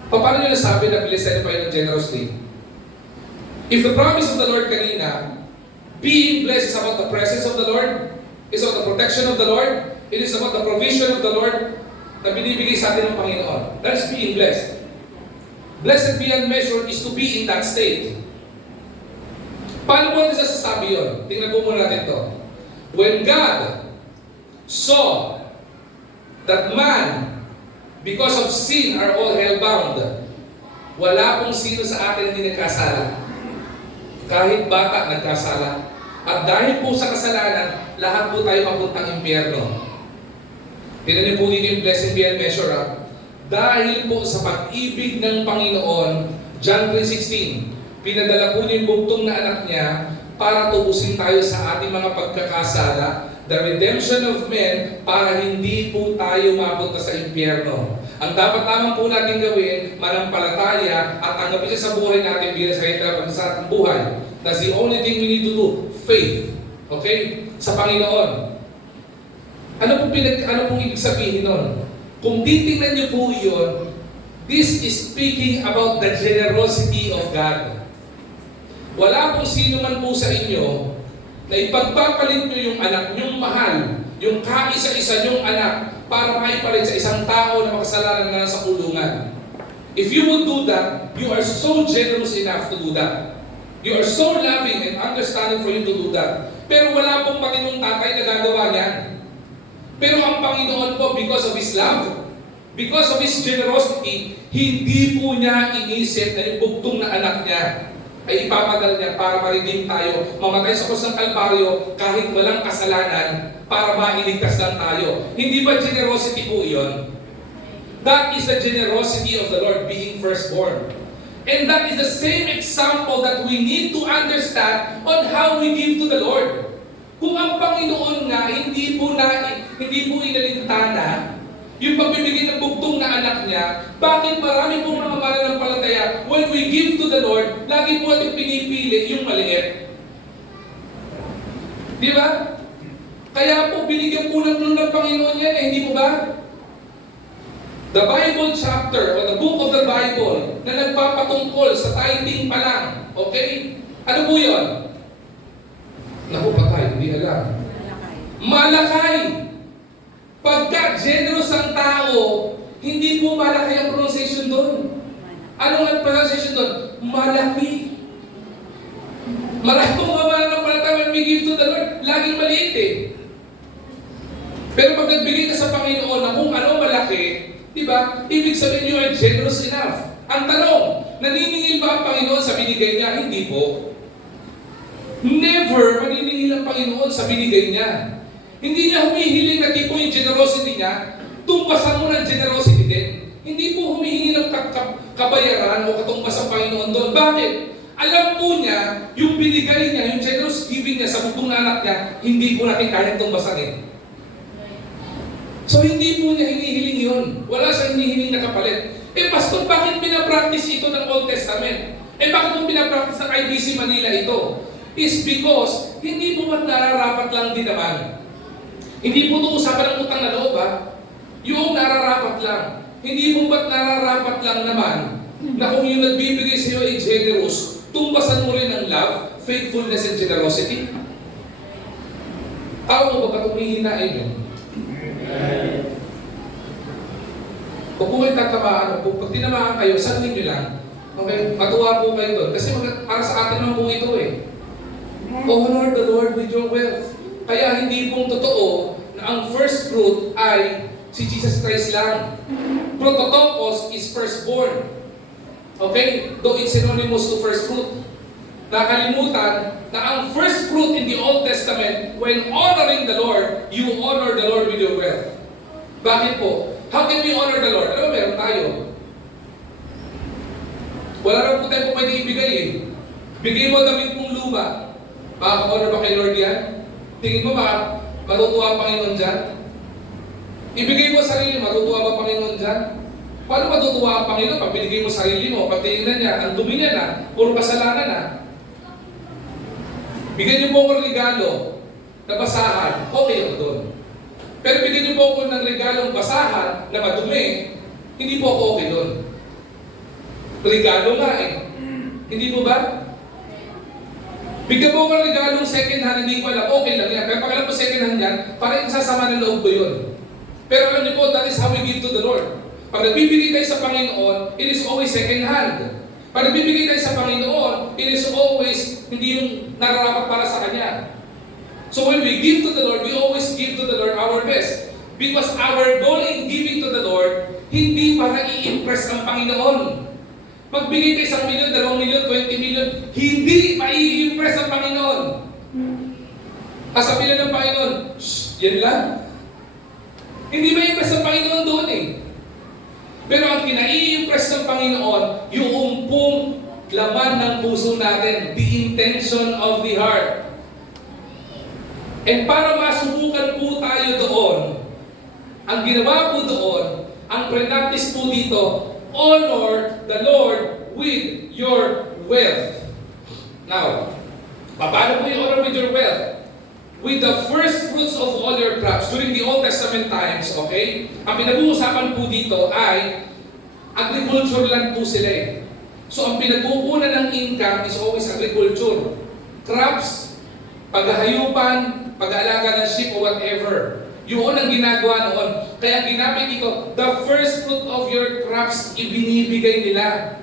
Paano nyo nasabi na blessed pa yun generously? If the promise of the Lord kanina, being blessed is about the presence of the Lord, is about the protection of the Lord, it is about the provision of the Lord na binibigay sa atin ng Panginoon. That's being blessed. Blessed beyond measure is to be in that state. Paano po natin sasasabi yun? Tingnan po muna natin ito. When God saw that man, because of sin, are all hellbound, wala pong sino sa atin hindi nagkasala. Kahit bata nagkasala. At dahil po sa kasalanan, lahat po tayo mapuntang impyerno. Tingnan niyo po dito yung blessing beyond measure. Dahil po sa pag-ibig ng Panginoon, John 3:16, pinadala po niya yung bugtong na anak niya para tubusin tayo sa ating mga pagkakasala, the redemption of men, para hindi po tayo mapunta sa impyerno. Ang dapat lamang po natin gawin, manampalataya at tanggapin siya sa buhay natin bilang sa kailangan sa ating buhay. That's the only thing we need to do. Faith. Okay? Sa Panginoon. Ano pong ibig sabihin nun? Kung titingnan niyo po yun, this is speaking about the generosity of God. Wala pong sino man po sa inyo na ipagpapalit niyo yung anak niyong mahal, yung kaisa-isa niyong anak, para maipalit sa isang tao na makasalanan na nasa kulungan. If you would do that, you are so generous enough to do that. You are so loving and understanding for you to do that. Pero wala pong Panginoong tatay na gagawa niyan. Pero ang Panginoon po, because of His love, because of His generosity, hindi po niya inisip na yung bugtong na anak niya ay ipapadala niya para ma-redeem tayo, mamatay sa krus ng Kalbaryo kahit walang kasalanan para mailigtas lang tayo. Hindi ba generosity po iyon? That is the generosity of the Lord being firstborn. And that is the same example that we need to understand on how we give to the Lord. Kung ang Panginoon nga hindi po inalintana yung pagbibigay ng bugtong na anak niya, bakit marami pong mga mananampalataya when we give to the Lord, lagi po natin pinipili yung maliit? Di ba? Kaya po binigyan po ng Panginoon yan hindi po ba? The Bible chapter or the book of the Bible na nagpapatungkol sa tithing pa lang. Okay? Ano po yun? Naku patay, hindi alam. Malakay. Pagka generous ang tao, hindi po malaki ang pronunciation doon. Anong ang pronunciation doon? Malaki. Maraming mga ng palataya when we give to the Lord, laging maliit eh. Pero pag nagbigay ka sa Panginoon na kung ano malaki, diba? Ibig sabihin you are generous enough. Ang tanong, naniningil ba ang Panginoon sa binigay niya? Hindi po. Never maniningil ang Panginoon sa binigay niya. Hindi niya humihiling na tipo yung generosity niya, tumbasan mo ng generosity din. Hindi po humihingi ng kabayaran o katumbas ang Panginoon doon. Bakit? Alam po niya, yung binigay niya, yung generous giving niya sa bugtong na anak niya, hindi po natin kayang tumbasan eh. So hindi po niya hinihiling yun. Wala siyang hinihiling na kapalit. Eh pastor, bakit pinapractice ito ng Old Testament? Eh bakit mo pinapractice ng IBC Manila ito? Is because, hindi po ba't nararapat lang din naman? Hindi po ito usapan ng utang na loob ha? Yung nararapat lang. Hindi po ba't nararapat lang naman na kung yung nagbibigay sa iyo ay generous, tumbasan mo rin ang love, faithfulness, and generosity? Tao mo ba ba't humihinain yun? Kung po kayo tatamaan, pag tinamaan kayo, sabihin nyo lang. Okay, matuwa po kayo doon. Kasi para sa atin naman po ito eh. Honor the Lord with your wealth. Kaya hindi pong totoo na ang first fruit ay si Jesus Christ lang. Prototokos is firstborn. Okay? Though it's synonymous to first fruit. Nakalimutan na ang first fruit in the Old Testament, when honoring the Lord, you honor the Lord with your wealth. Bakit po? How can we honor the Lord? Ano ba meron tayo? Wala rin po tayo pwede ibigay eh. Bigay mo damit mong luma. Makaka-honor ba kay Lord yan? Tingin mo matutuwa ang Panginoon dyan? Ibigay mo sarili, matutuwa ba Panginoon dyan? Paano matutuwa ang Panginoon pag binigay mo sarili mo? Pag tinignan niya, ang dumi niya na, puro kasalanan na. Bigyan niyo po ako ng regalo na basahan, okay ako doon. Pero bigyan niyo po ako ng regalong basahan na madumi, hindi po ako okay doon. Regalo nga eh. Hindi po ba? Bigyan mo ko ng regalong second hand, hindi ko alam, okay lang yan. Pero pag alam mo second hand yan, parang isasama ng loob ko yun. Pero alam niyo po, that is how we give to the Lord. Pag nagbibigay tayo sa Panginoon, it is always second hand. Pag nagbibigay tayo sa Panginoon, it is always hindi yung nararapat para sa Kanya. So when we give to the Lord, we always give to the Lord our best. Because our goal in giving to the Lord, hindi para i-impress ang Panginoon. Magbigay tayo 1 million, 2 million, 20 million, hindi mai-impress ang Panginoon. Kasabihan ng Panginoon, shh, yan lang. Hindi ma-impress ang Panginoon doon eh. Pero ang kinai-impress ng Panginoon, yung pong laman ng puso natin, the intention of the heart. And para masubukan po tayo doon, ang ginawa po doon, ang pre-practice po dito, honor the Lord with your wealth. Now, paano po i-honor with your wealth? With the first fruits of all your crops. During the Old Testament times, okay? Ang pinag-uusapan po dito ay agriculture lang po sila eh. So ang pinagkukunan ng income is always agriculture. Crops, paghahayupan, pag-aalaga ng sheep o whatever. Yun ang ginagawa noon. Kaya ginamit ito, the first fruit of your crops, ibinibigay nila.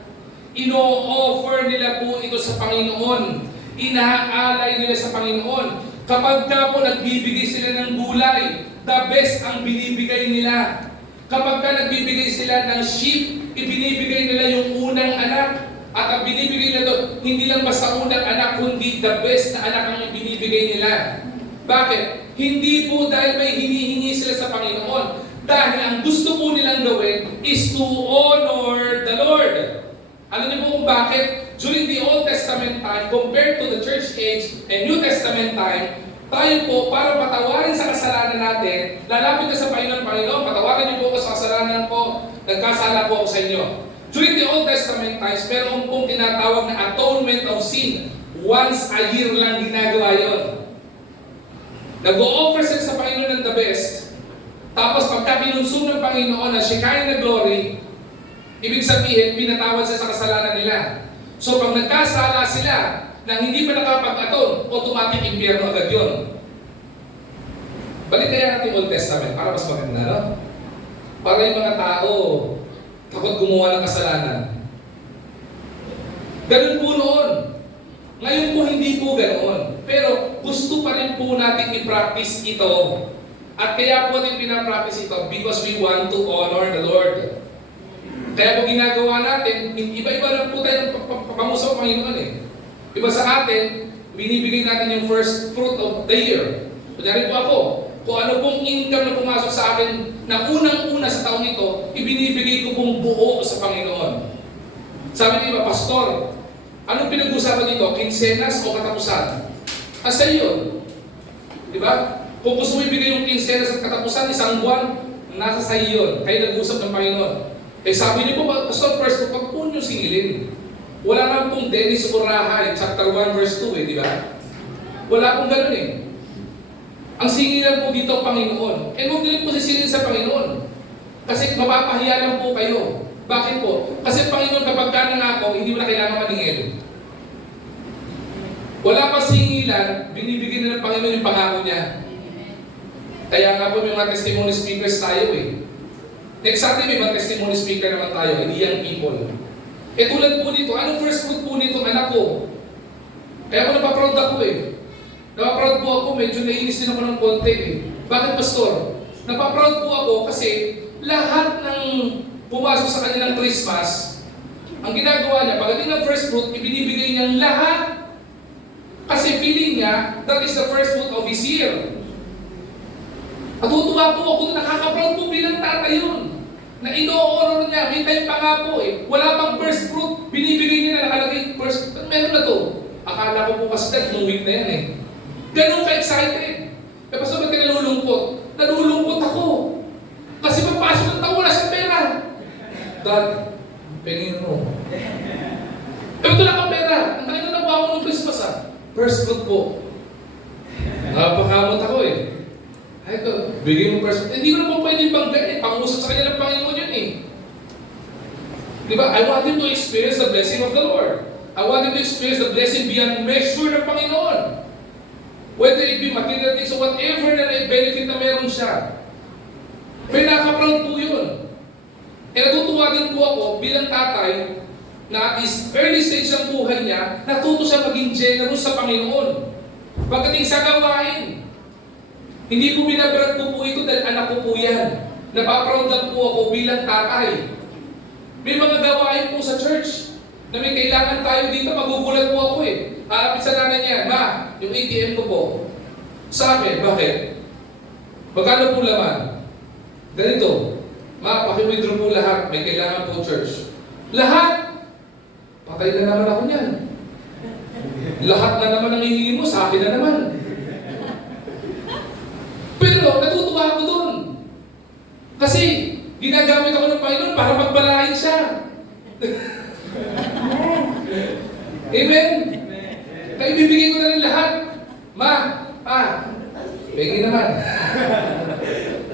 Ino-offer nila po ito sa Panginoon. Inaalay nila sa Panginoon. Kapag ka po nagbibigay sila ng gulay, the best ang binibigay nila. Kapag ka nagbibigay sila ng sheep, ibinibigay nila yung unang anak. At ang binibigay nila doon, hindi lang basta unang anak, kundi the best na anak ang ibinibigay nila. Bakit? Hindi po dahil may hinihingi sila sa Panginoon. Dahil ang gusto po nilang gawin is to honor the Lord. Ano niyo po kung bakit? During the Old Testament time, compared to the church age and New Testament time, tayo po, para patawarin sa kasalanan natin, lalapit ka sa Panginoon, patawarin niyo po ako sa kasalanan ko, nagkasala po ako sa inyo. During the Old Testament times, meron pong tinatawag na atonement of sin. Once a year lang ginagawa yun. Nag-o-offer sila sa Panginoon ng the best. Tapos pagka pinunsum ng Panginoon na Shekinah glory, ibig sabihin, pinatawad sila sa kasalanan nila. So pag nagkasala sila, na hindi pa nakapag-aton, automatic impyerno agad yun. Balik kaya natin Old Testament para mas maganda, no? Para yung mga tao takot gumawa ng kasalanan. Ganun po noon. Ngayon po hindi po ganoon. Pero gusto pa rin po natin i-practice ito. At kaya po natin pinapractice ito because we want to honor the Lord. Kaya po ginagawa natin, iba-iba lang po tayo ng pamusa ng Panginoon eh. Iba sa atin, binibigay natin yung first fruit of the year. Kunyari po ako, kung ano pong income na pumasok sa akin na unang-una sa taong ito, ibinibigay ko pong buo sa Panginoon. Sabi niyo ba, Pastor, anong pinag-usapan dito? Kinsenas o katapusan? Asa yun? Di ba? Kung gusto mo ibigay yung kinsenas at katapusan, isang buwan, nasa sa yun. Kayo nag-usap ng Panginoon. Eh sabi niyo po, Pastor, first, pag po nyo singilin. Wala nga pong Dennis Oraha, chapter 1, verse 2 di ba? Wala pong ganun eh. Ang singilan po dito, Panginoon. Eh huwag nyo po sisingilin sa Panginoon. Kasi mapapahiya lang po kayo. Bakit po? Kasi Panginoon, kapag ka nangako, hindi mo na kailangan maningil. Wala pa singilan, binibigyan na ng Panginoon yung pangako niya. Kaya nga po may mga testimony speakers tayo eh. Next Sunday may mga testimony speaker naman tayo, hindi young people. Eh tulad po nito, anong first fruit po nito anak ko? Kaya ako napaproud ako eh. Napaproud po ako, medyo naiinis din ako ng konti eh. Bakit Pastor? Napaproud po ako kasi lahat ng pumasok sa kanilang Christmas, ang ginagawa niya, pagdating ng first fruit, ibinibigay niyang lahat. Kasi feeling niya, that is the first fruit of his year. Natutuwa po ako na nakaka-proud po bilang tatay yun. Na ino-honor niya, may time pa nga po eh. Wala pang first fruit, binibigay niya na nakalagay first, meron na to. Akala ko po kasi nung week na yan eh. Ganun ka-excited. Kaya Pastor, ba't ka nalulungkot? Nalulungkot ako. Kasi pagpasok ng taon, wala siyang pera. Dad, pengin mo. Eh, ito lang ang pera. Ang tayo na ako ng Christmas ah. First fruit po. Napakamot ako eh. Ay, ito, bigay mo first fruit. Hindi ko naman pwede banggan eh. Pangusap sa kanya ng Panginoon yun eh. Diba? I want him to experience the blessing of the Lord. I want him to experience the blessing beyond measure ng Panginoon. Whether it be material things or whatever na benefit na meron siya. May nakaproud po yun. E natutuwa din po ako bilang tatay na at this early stage ng buhay niya, natuto siya maging generous sa Panginoon. Pagdating sa gawain, hindi po binabrag ko po ito dahil anak ko po yan. Napaproud lang po ako bilang tatay. May mga gawain po sa church na may kailangan tayo dito, magugulat po ako eh. Harapin sa nanay niya, Ma, yung ATM ko po. Sa akin, bakit? Magkano po laman? Ganito, Ma, paki-withdraw po lahat, may kailangan po church. Lahat! Patay na naman ako niyan. Lahat na naman ang hihingi mo, sa akin na naman. Pero natutuwa ako doon. Kasi ginagamit ako ng Panginoon para magbalain siya. Amen? Kaya ibibigay ko na rin lahat. Ma, pegi naman.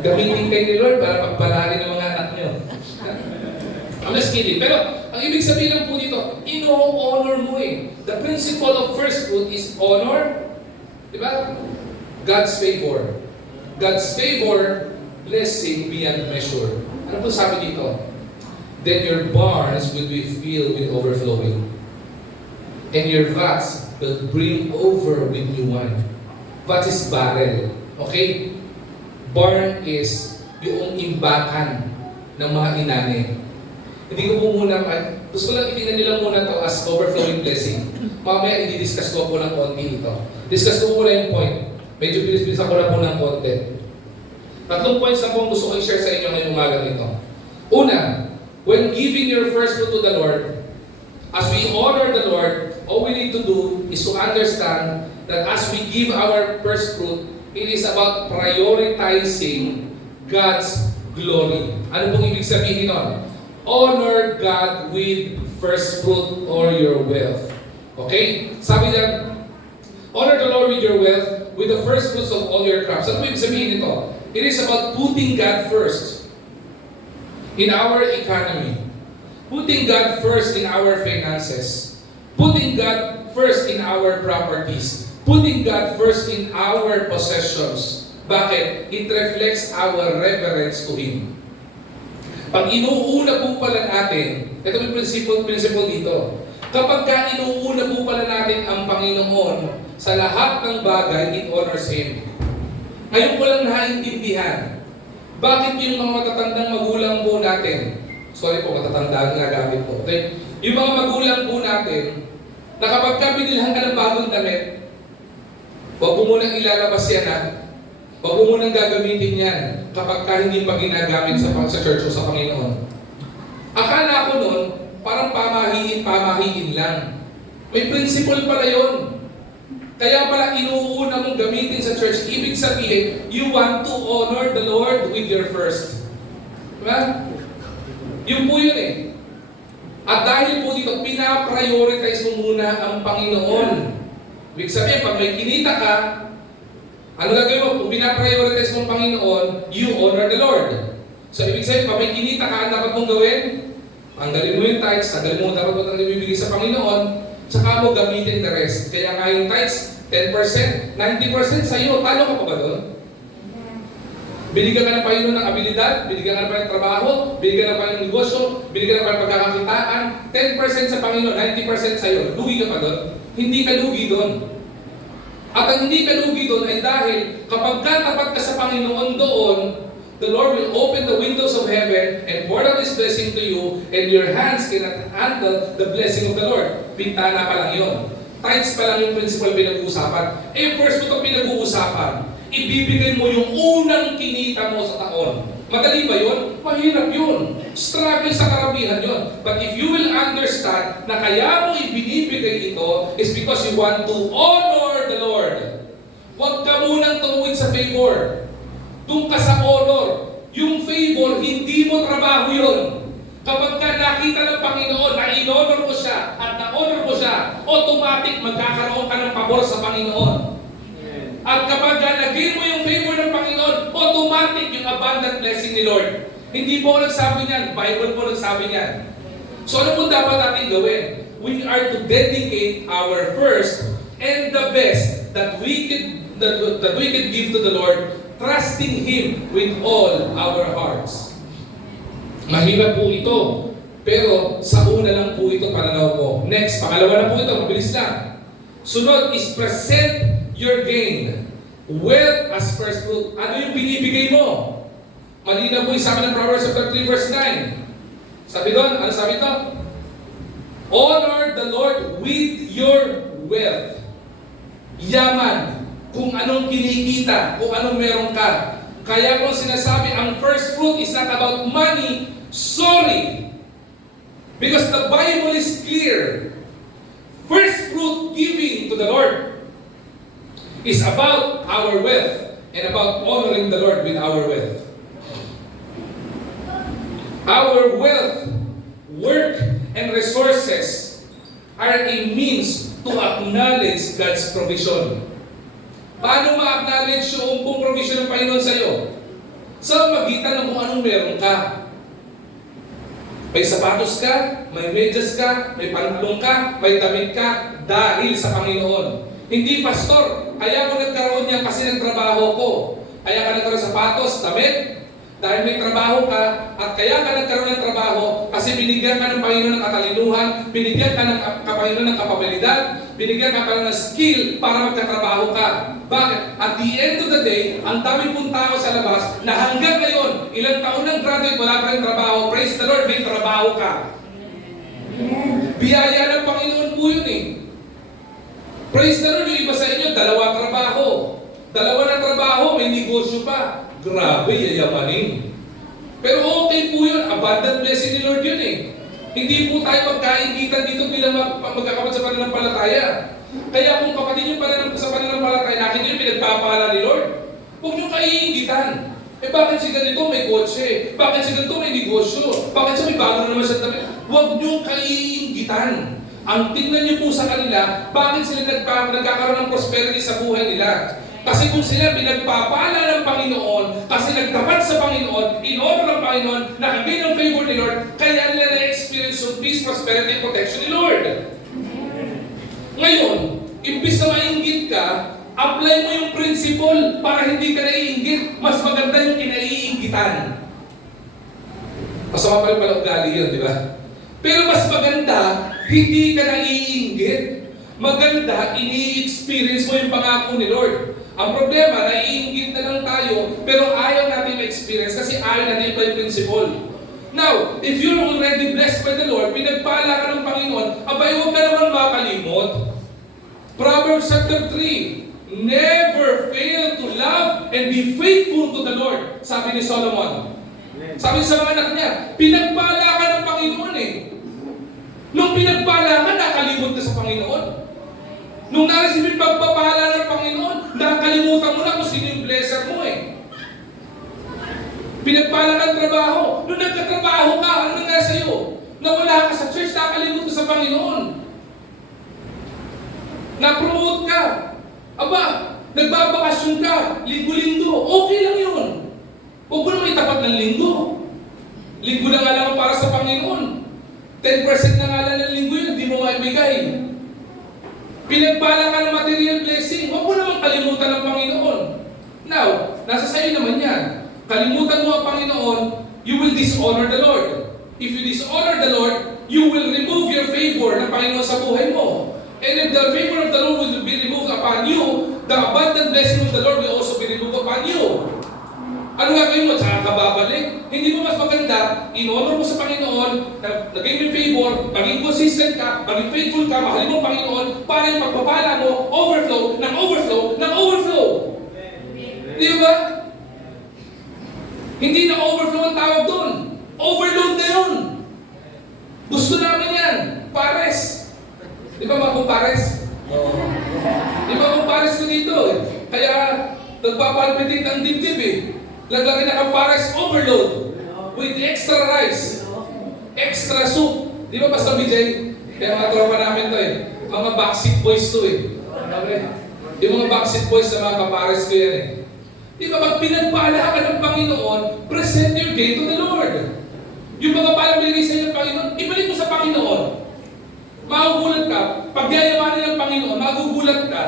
Gamitin kayo ni Lord para magbalain ng mga anak niyo. I'm just kidding. Pero ang ibig sabihin lang po dito, ino-honor mo eh. The principle of first fruit is honor. Diba? God's favor. God's favor, blessing beyond measure. Ano po sabi dito? Then your barns will be filled with overflowing. And your vats will brim over with new wine. Vat is barrel. Okay? Barn is yung imbakan ng mga inani. Hindi ko po muna, gusto ko lang itingnan nila muna to as overflowing blessing. Mamaya i-discuss ko po ng konti ito. Discuss ko po muna yung point. Medyo bilis-bilis ako na po ng konti. Tatlong points na po gusto ko i-share sa inyo ngayong umaga nito. Una, when giving your first fruit to the Lord, As we honor the Lord, all we need to do is to understand that as we give our first fruit, it is about prioritizing God's glory. Ano pong ibig sabihin nun? Honor God with first fruit or your wealth. Okay? Sabi niya, honor the Lord with your wealth, with the first fruits of all your crops. Ano ibig sabihin nito? It is about putting God first in our economy. Putting God first in our finances. Putting God first in our properties. Putting God first in our possessions. Bakit? It reflects our reverence to Him. Pag inuuna po pala natin, ito yung principle dito. Kapag ka inuuna po pala natin ang Panginoon sa lahat ng bagay, it honors Him. Ngayon ko lang naintindihan, bakit yung mga matatandang magulang po natin, sorry po, matatandaan na gamit po, okay? Yung mga magulang po natin, na kapag ka binilhan ka ng bagong damit, huwag mo munang ilalabas yan ha. Huwag mo munang gagamitin yan kapag ka hindi pa ginagamit sa church o sa Panginoon. Akala ko nun, parang pamahiin lang. May principle pala yun. Kaya pala inuuna mong gamitin sa church. Ibig sabihin, you want to honor the Lord with your first. Diba? Yun po yun eh. At dahil po dito, pinaprioritize mo muna ang Panginoon. Ibig sabihin, pag may kinita ka, ano gagawin mo? Kung pinaprioritize mo ang Panginoon, you honor the Lord. So, ibig sabihin, pag may kinita ka, ang dapat mong gawin? Tanggalin mo yung tithes, tanggalin mo dapat mo nang ibibigay sa Panginoon, tsaka mo gamitin the rest. Kaya nga yung tithes, 10%, 90% sa'yo. Talo ka pa ba doon? Binigyan ka ng Panginoon ng abilidad, binigyan ka ng Panginoon ng trabaho, binigyan ng Panginoon ng negosyo, binigyan ng Panginoon ng pagkakakitaan, 10% sa Panginoon, 90% sa'yo. Lugi ka pa doon? Hindi ka lugi doon. At ang hindi ka lugi doon ay dahil kapag tapat ka sa Panginoon doon, the Lord will open the windows of heaven and pour out His blessing to you, and your hands cannot handle the blessing of the Lord. Pintana pa lang yun. Tithes pa lang yung principle pinag-uusapan. Eh, first mo itong pinag-uusapan. Ibibigay mo yung unang kinita mo sa taon. Madali ba yun? Mahirap yun. Struggle sa karamihan yun. But if you will understand na kaya mo ibinibigay ito is because you want to honor the Lord. Huwag ka munang tumuwid sa favor. Doon ka sa honor. Yung favor, hindi mo trabaho yun. Kapag ka nakita ng Panginoon na in-honor mo siya at na-honor mo siya, automatic magkakaroon ka ng pabor sa Panginoon. At kapag nag-gain mo yung favor ng Panginoon, automatic yung abundant blessing ni Lord. Hindi po nagsabi niyan, Bible po nagsabi niyan. So ano po dapat natin gawin? We are to dedicate our first and the best that we can give to the Lord, trusting Him with all our hearts. Mahirap po ito, pero sa una lang po ito pananaw ko. Next, pangalawa na po ito, mabilis lang. Sunod is present your gain. Wealth as first fruit. Ano yung binibigay mo? Malinaw po yung sabi ng Proverbs 3 verse 9. Sabi doon, ano sabi ito? Honor the Lord with your wealth. Yaman. Kung anong kinikita, kung anong meron ka. Kaya kung sinasabi, ang first fruit is not about money, sorry. Because the Bible is clear. First fruit giving to the Lord is about our wealth and about honoring the Lord with our wealth. Our wealth, work, and resources are a means to acknowledge God's provision. Paano ma-acknowledge yung buong provision ng Panginoon sa iyo? Sa magitan ng kung anong meron ka. May sapatos ka, may medyas ka, may pantalong ka, may damit ka, dahil sa Panginoon. Hindi, pastor, kaya ko nagkaroon niya kasi nagtrabaho ko. Kaya ka nagkaroon sapatos, damit, dahil may trabaho ka, at kaya ka nagkaroon ng trabaho kasi binigyan ka ng Panginoon ng katalinuhan, binigyan ka ng Panginoon ng kapabilidad, binigyan ka ng skill para magkatrabaho ka. Bakit? At the end of the day, ang dami pong tao sa labas na hanggang ngayon, ilang taon ng graduate, wala pa rin trabaho. Praise the Lord, may trabaho ka. Biyaya ng Panginoon po yun eh. Praise the Lord, yung iba sa inyo, dalawa na trabaho, may negosyo pa. Grabe, yayamanin. Pero okay po yun, abundant blessing ni Lord yun eh. Hindi po tayo magkaingitan dito bilang magkakapatid sa pananampalataya. Kaya kung kapatid yung sa pananampalataya, nakita nyo pinagpapala ni Lord, huwag nyo kaiingitan. Bakit si ganito may kotse? Bakit si ganito may negosyo? Bakit siya may bago na naman sa damit? Huwag nyo kaiingitan. Ang tingnan niyo po sa kanila, bakit sila nagkakaroon ng prosperity sa buhay nila? Kasi kung sila pinagpapala ng Panginoon, kasi nagtapat sa Panginoon, in honor ng Panginoon, nakagay ng favor ni Lord, kaya nila na-experience yung peace, prosperity, and protection ni Lord. Ngayon, imbis na mainggit ka, apply mo yung principle para hindi ka naiinggit. Mas maganda yung kinaiinggitan. Masama pala ugali yun, di ba? Pero mas maganda, hindi ka naiinggit. Maganda, ini-experience mo yung pangako ni Lord. Ang problema, naiinggit na lang tayo, pero ayaw natin ma-experience kasi ayaw natin pa yung principle. Now, if you're already blessed by the Lord, pinagpala ka ng Panginoon, abay, huwag ka naman makalimot. Proverbs chapter 3, never fail to love and be faithful to the Lord, sabi ni Solomon. Sabi sa mga anak niya, pinagpala ka ng Panginoon eh. Nung pinagpala ka, nakalimot ka sa Panginoon. Nung nareceive yung pagpapala ng Panginoon, nakalimutan mo na kung sino yung blesser mo eh. Pinagpala ka ng trabaho. Nung nagkatrabaho ka, ano nangyari sa'yo? Nawala ka sa church, nakalimot ka sa Panginoon. Na-promote ka. Aba, nagbabakasyon ka, linggo-linggo. Okay lang yun. Huwag mo naman itapat ng linggo. Linggo na nga lang para sa Panginoon. 10% na nga lang ng linggo yun, di mo maibigay. Pinagpala ka ng material blessing, huwag mo naman kalimutan ng Panginoon. Now, nasa sayo naman yan. Kalimutan mo ang Panginoon, you will dishonor the Lord. If you dishonor the Lord, you will remove your favor ng Panginoon sa buhay mo. And if the favor of the Lord will be removed upon you, the abundant blessing of the Lord will also be removed upon you. Ano gagawin mo? Tsaka ka babalik? Hindi mo mas maganda, in-honor mo sa Panginoon, naging may favor, maging consistent ka, maging faithful ka, mahalin mo ang Panginoon, para yung pagpapala mo, overflow, ng overflow, ng overflow. Di ba? Hindi na overflow ang tawag doon. Overload na yun. Gusto namin yan. Pares. Di ba mga kumpares? Di ba kumpares ko dito? Kaya nagpapalpitate ang dibdib eh. Laglagay na kang pares overload with extra rice, extra soup. Di ba Pastor BJ? Kaya mga tropa namin to eh. Mga backseat boys to eh. Okay? Yung mga backseat boys na mga kapares ko yan eh. Di ba pag pinagpala ka ng Panginoon, present your day to the Lord. Yung mga palang binigay sa iyo ng Panginoon, ibalik mo sa Panginoon. Magugulat ka. Pag yayamanin ng Panginoon, magugulat ka.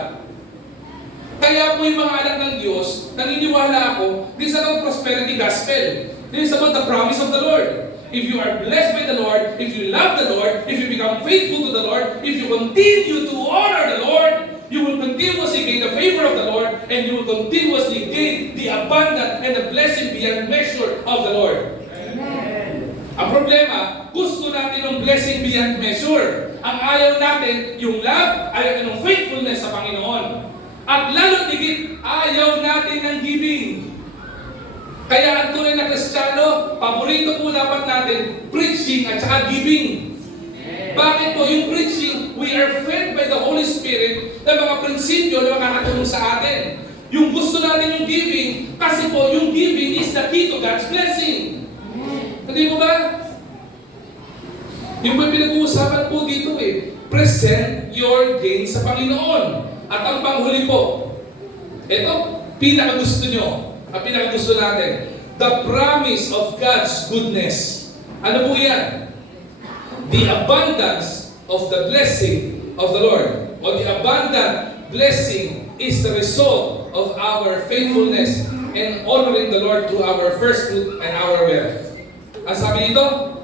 Kaya po yung mga anak ng Diyos, naniniwala ako, this is about prosperity gospel. This is about the promise of the Lord. If you are blessed by the Lord, if you love the Lord, if you become faithful to the Lord, if you continue to honor the Lord, you will continuously gain the favor of the Lord, and you will continuously gain the abundant and the blessing beyond measure of the Lord. Amen. Ang problema, gusto natin ng blessing beyond measure. Ang ayaw natin, yung love, ayaw natin ng faithfulness sa Panginoon. At lalo tigit, ayaw natin ng giving. Kaya ang tunay na Kristiyano, paborito po dapat natin, preaching at saka giving. Bakit po? Yung preaching, we are fed by the Holy Spirit na mga prinsipyo na makakatulong sa atin. Yung gusto natin yung giving, kasi po yung giving is the key to God's blessing. Hindi mo ba? Yung may pinag-uusapan po dito eh, present your gain sa Panginoon. At ang panghuli po, ito, pinakagusto nyo, ang pinakagusto natin, the promise of God's goodness. Ano po yan? The abundance of the blessing of the Lord, or the abundant blessing is the result of our faithfulness and honoring the Lord through our first fruit and our wealth. Ang sabi dito,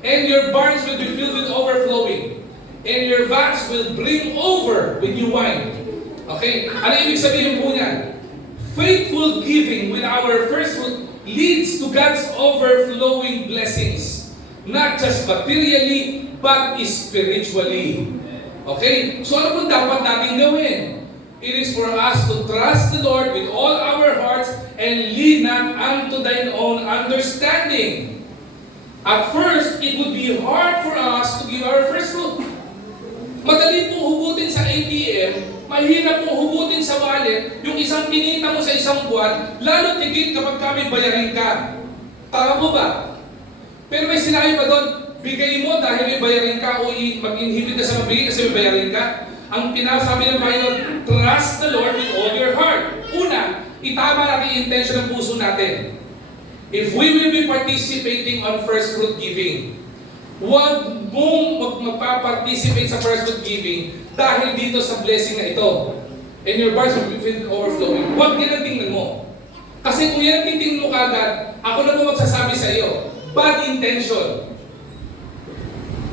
and your barns will be filled with overflowing, and your vats will brim over with new wine. Okay? Ano ibig sabihin po niyan? Faithful giving with our first fruit leads to God's overflowing blessings. Not just materially, but spiritually. Okay? So ano po dapat natin gawin? It is for us to trust the Lord with all our hearts and lean not unto thine own understanding. At first, it would be hard for us to give our first fruit. Madali po hugutin sa ATM, mahirap po hugutin sa wallet, yung isang kinita mo sa isang buwan, lalo tigit kapag kami bayarin ka. Tama po ba? Pero may sinabi pa doon, bigay mo dahil may bayarin ka o mag-inhibit ka sa magbigay kasi may bayarin ka. Ang pinasabi ng Panginoon, trust the Lord with all your heart. Una, itama natin yung intention ng puso natin. If we will be participating on first fruit giving, huwag mong magpa-participate sa first fruit giving dahil dito sa blessing na ito. And your bars will be filled overflowing. Huwag yan ang tingnan mo. Kasi kung yan ang titingnan mo kagad, ako na po magsasabi sa iyo, bad intention.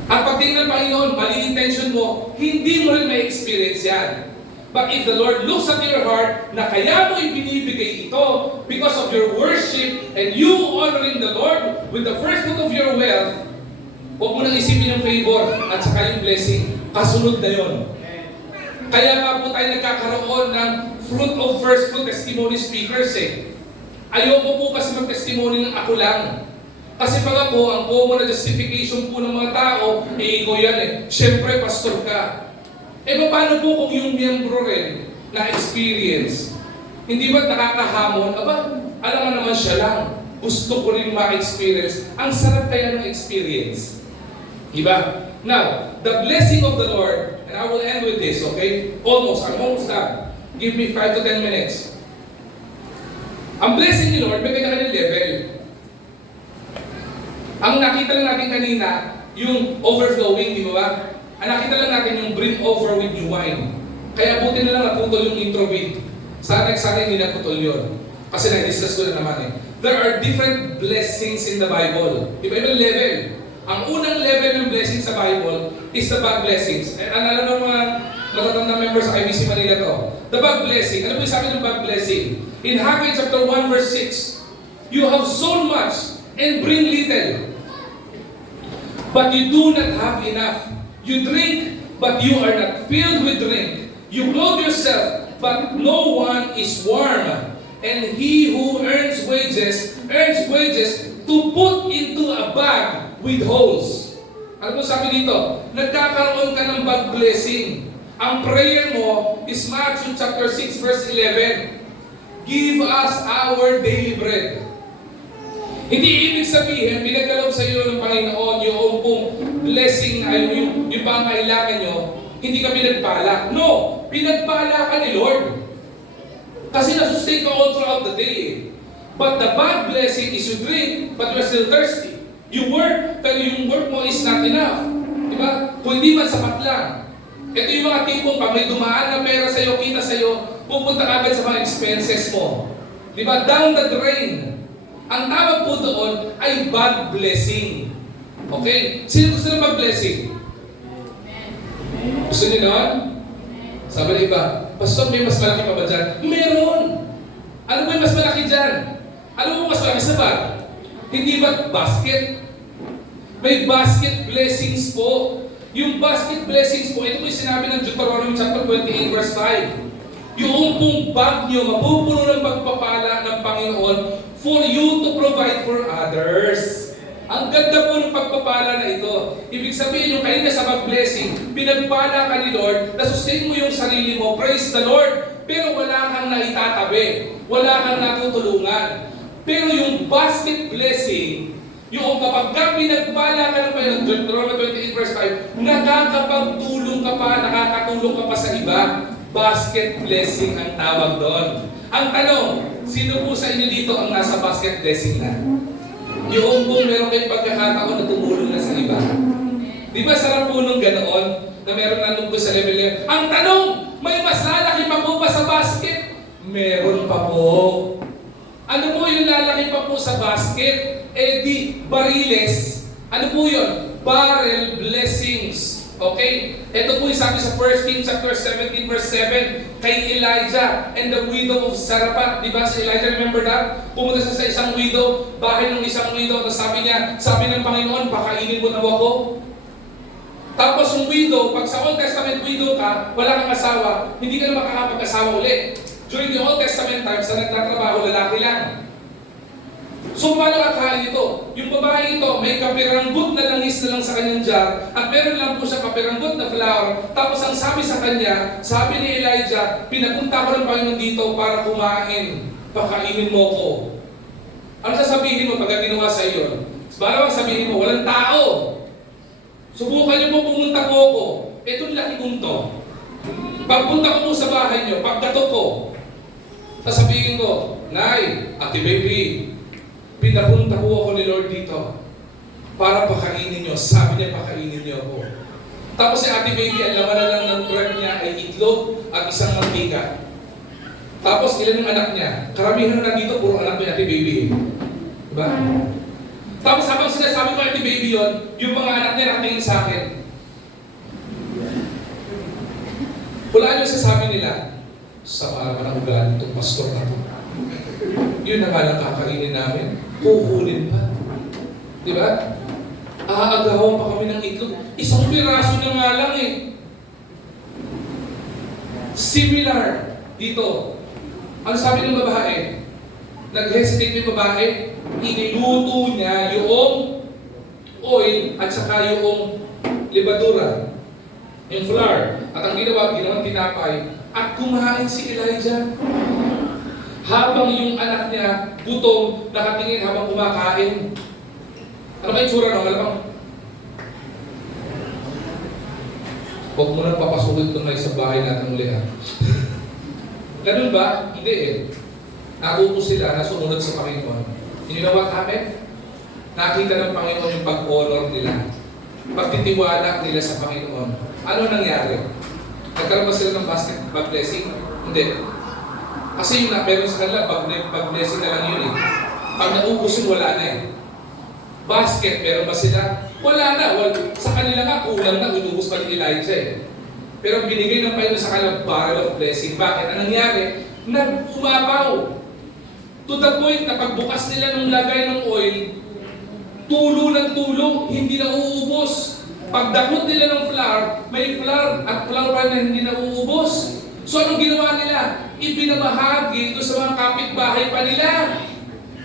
At pagtingin ng Panginoon, mali intention mo, hindi mo rin may experience yan. But if the Lord looks at your heart na kaya mo ibinibigay ito because of your worship and you honoring the Lord with the first fruit of your wealth, huwag mo nang isipin yung favor at saka yung blessing. Kasunod na yun. Kaya nga po tayo nagkakaroon ng fruit of first fruit testimony speakers eh. Ayoko po kasi mag-testimony ng ako lang. Kasi pag ako, ang common na justification po ng mga tao, ikaw yan eh. Siyempre, pastor ka. Eh, paano po kung yung miyembro rin na experience? Hindi ba nakakahamon? Aba, alam mo naman siya lang. Gusto ko rin ma-experience. Ang sarap kaya ng experience. Diba? Now, the blessing of the Lord, and I will end with this, okay? I'm almost done. Give me 5 to 10 minutes. Ang blessing ni Lord, may kanya-kanyang level. Ang nakita lang natin kanina, yung overflowing, di ba? Ang nakita lang natin yung brim over with new wine. Kaya buti na lang naputol yung intro with. Sana hindi naputol yun. Kasi na-discuss ko na naman eh. There are different blessings in the Bible. Iba-ibang level. Ang unang level ng blessing sa Bible is the bag blessings. Ano ng mga matatandang members sa IBC Manila to? The bag blessing. Ano po yung sabi ng bag blessing? In Haggai chapter 1 verse 6, you have sown much and bring little. But you do not have enough. You drink, but you are not filled with drink. You clothe yourself, but no one is warm. And he who earns wages to put into a bag with holes. Ano po sabi dito? Nagkakaroon ka ng bag blessing. Ang prayer mo is Matthew chapter 6 verse 11. Give us our daily bread. Hindi ibig sabihin, pinagkaloob sa iyo ng Panginoon yung pong blessing na yung pangailangan nyo, hindi ka pinagpala. No! Pinagpala ka ni Lord. Kasi nasustain ka all throughout the day. But the bad blessing is you drink, but you're still thirsty. You work, pero yung work mo is not enough. Diba? Kung hindi man sapat lang. Ito yung mga tipong pag may dumaan na pera sa'yo, kita sa'yo, pupunta agad sa mga expenses mo. Diba? Down the drain. Ang tawag po doon ay bad blessing. Okay? Sino gusto ng bad blessing? Gusto niyo nun? Sabi ng iba, Pastor, may mas malaki pa ba dyan? Meron! Ano ba yung mas malaki dyan? Ano mo mas malaki sa bag? Hindi ba basket? May basket blessings po. Yung basket blessings po, ito po yung sinabi ng Deuteronomy chapter 28 verse 5. Yung pong bag nyo, mapupuno ng pagpapala ng Panginoon for you to provide for others. Ang ganda po ng pagpapala na ito. Ibig sabihin, yung kanina sa mag-blessing, pinagpala ka ni Lord, nasustain mo yung sarili mo, praise the Lord, pero wala kang naitatabi, wala kang natutulungan. Pero yung basket blessing, yung kapag ka pinagpala ka ng Deuteronomy 28 verse 5, nakakapagtulong ka pa, nakakatulong ka pa sa iba. Basket blessing ang tawag doon. Ang tanong, sino po sa inyo dito ang nasa basket blessing na? Yung kung meron kayong pagkakataon na tumulong na sa iba. Di ba sarap po nung ganoon na meron na nung sa level niya? Ang tanong, may mas lalaki pa po ba sa basket? Meron pa po. Ano po yung lalaki pa po sa basket? Eh di, bariles. Ano po yun? Barrel blessings. Okay? Ito po yung sabi sa 1 Kings chapter 17 verse 7 kay Elijah and the widow of Zarephath. Di ba si Elijah, remember that? Pumunta siya sa isang widow, bahay ng isang widow, tapos sabi ng Panginoon, pakainin mo na ako. Tapos yung widow, pag sa Old Testament widow ka, wala kang asawa, hindi ka na makakapag-asawa ulit. During the Old Testament times, na nagtatrabaho, lalaki lang. So, paano akala ito? Yung babae ito, may kapiranggot na langis na lang sa kanyang jar, at meron lang po siya kapiranggot na flour. Tapos ang sabi sa kanya, sabi ni Elijah, pinapunta ko ng Panginoon dito para kumain. Pakainin mo ko. Ano sasabihin mo pagka ginawa sa iyo? Malamang sabihin mo, walang tao. Subukan niyo po pumunta po ako. Itong laki kong to. Pagpunta ko po sa bahay niyo, pagdato ko, sasabihin ko, Nay, Ate Baby, pinapunta po ako ni Lord dito para pakainin niyo. Sabi niya, pakainin niyo ako. Tapos si Ate Baby, ang laman na lang ng truck niya ay itlog at isang mantika. Tapos ilan yung anak niya? Karamihan na dito, puro anak ni Ate Baby. Diba? Tapos habang sinasabi ko Ate Baby yon, yung mga anak niya nakatingin sa akin. Wala yung sasabi nila, sama naman ang ugali itong pastor na ito. Yun na nga lang kakainin namin. Kukunin pa. Diba? Aagawan pa kami ng itlog. Isang piraso na nga lang eh. Similar dito. Ano sabi ng babae? Nag-hesitate yung babae. Iniluto niya yung oil at saka yung libadura. Yung flour. At ang ginawang tinapay. At kumain si Elijah. Habang yung anak niya, gutom, nakatingin habang kumakain. Ano ba yung tsura no? Malamang, huwag mo nang papasukin ito na sa bahay natin uli ha. Ganun ba? Hindi eh. Natuto sila na sumunod sa Panginoon. You know what happened? Nakita ng Panginoon yung pag-honor nila. Pagtitiwala nila sa Panginoon. Ano nangyari? Nagkaroon ba sila ng basket blessing? Hindi. Kasi yung meron sa kanila, pag-blessing na lang yun eh. Pag naubos yun, wala na eh. Basket, meron ba sila? Wala na. Sa kanila nga, kulang na, inubos pa ni Elijah eh. Pero binigay ng Panginoon sa kanila barrel of blessing. Bakit? Ang nangyari, nag-umapaw. To the point na pagbukas nila ng lagay ng oil, tulo ng tulo, hindi na uubos. Pagdakot nila ng flour, may flour at flour pa na hindi na uubos. So anong ginawa nila? Ibinamahagi doon sa mga kapitbahay pa nila.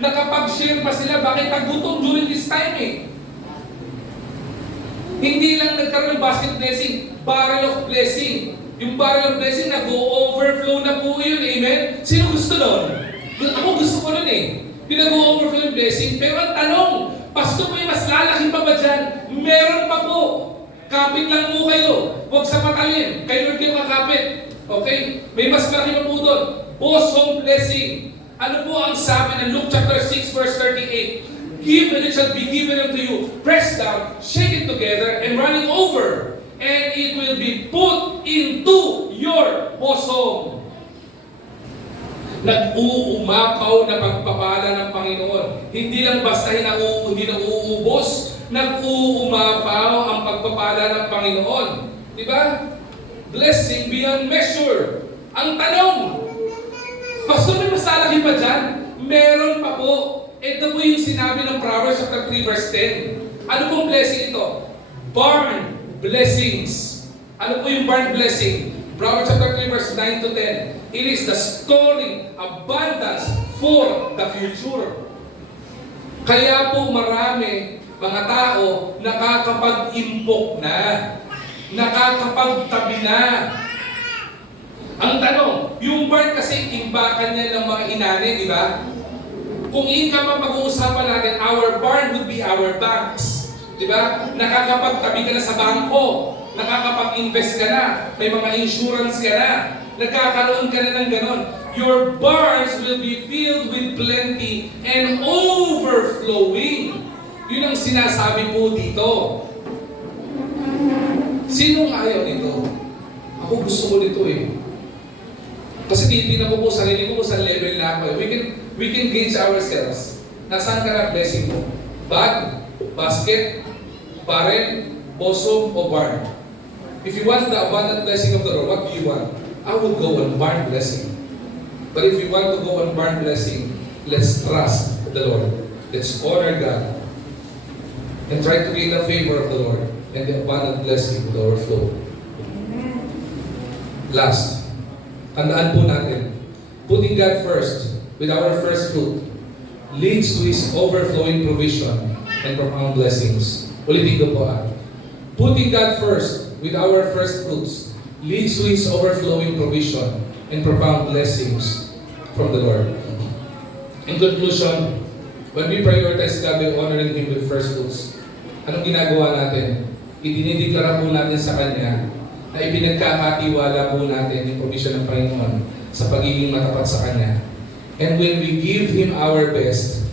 Nakapag-share pa sila, bakit nagutom during this time eh. Hindi lang nagkaroon ng basket blessing, barrel of blessing. Yung barrel of blessing, nag-overflow na po yun, amen? Sino gusto nun? Ako gusto ko nun eh. Pinag-overflow yung blessing. Pero ang tanong, Pastor, may mas lalaki pa ba dyan? Meron pa po. Kapit lang po kayo. Huwag sa matalim. Kayo kayo kakapit. Okay? May mas malaki pa po doon. Bosom blessing. Ano po ang sabi ng Luke chapter 6 verse 38? Give and it shall be given unto you. Press down, shake it together, and running over. And it will be put into your bosom. Nag-uumapaw na pagpapala ng Panginoon. Hindi lang basta hindi na uubos. Nag-uumapaw ang pagpapala ng Panginoon. Diba? Blessing beyond measure. Ang tanong, Pastor, may mas lalaki pa dyan? Meron pa po. Ito po yung sinabi ng Proverbs chapter 3 verse 10. Ano pong blessing ito? Barn blessings. Ano po yung barn blessing? Proverbs chapter 3 verse 9 to 10. It is the storing abundance for the future. Kaya po marami mga tao nakakapag-impok na, nakakapagtabi na. Ang tanong, yung barn kasi imbakan niya ng mga inani, di ba? Kung income ang pag-uusapan natin, our barn would be our banks. Di ba? Nakakapagtabi ka na sa bangko, nakakapag-invest ka na, may mga insurance ka na, nagkakaroon ka na ng ganon. Your barns will be filled with plenty and overflowing. Yun ang sinasabi po dito. Sinong ayaw nito? Ako gusto ko nito eh. Kasi tinitingnan ko po sarili ko sa level na ako. We can gauge ourselves. Nasaan ka na blessing mo? Bag, basket, barrel, bosom, o barn? If you want the abundant blessing of the Lord, what do you want? I would go on barn blessing. But if you want to go on barn blessing, let's trust the Lord. Let's honor God. And try to gain the favor of the Lord and the abundant blessing will overflow. Last, tandaan po natin, putting God first with our first fruit leads to His overflowing provision and profound blessings. Ulitin ko po Putting God first with our first fruits leads to His overflowing provision and profound blessings from the Lord. In conclusion, when we prioritize God by honoring Him with first fruits, anong ginagawa natin? Idinideklara po natin sa Kanya na ipinagkakatiwala po natin yung provision ng Panginoon sa pagiging matapat sa Kanya. And when we give Him our best,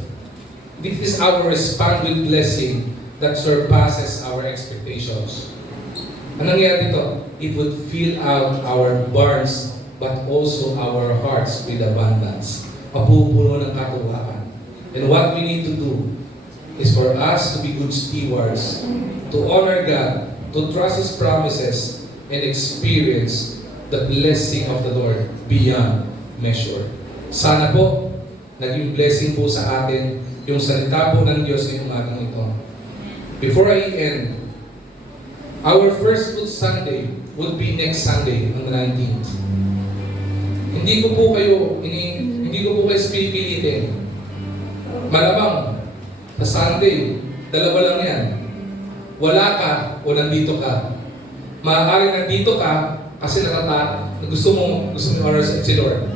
this is our response with blessing that surpasses our expectations. Anong nangyayari dito? It would fill out our barns, but also our hearts with abundance. Mapupuno ng katuwaan. And what we need to do is for us to be good stewards, to honor God, to trust His promises, and experience the blessing of the Lord beyond measure. Sana po, naging blessing po sa atin yung salita po ng Diyos ngayong umagang ito. Before I end, our first fruit Sunday would be next Sunday, on the 19th. Hindi ko po kayo pipilitin. Malamang, sa Sunday, dalawa lang yan. Wala ka o nandito ka. Maaaring nandito ka kasi gusto mo honor si Lord.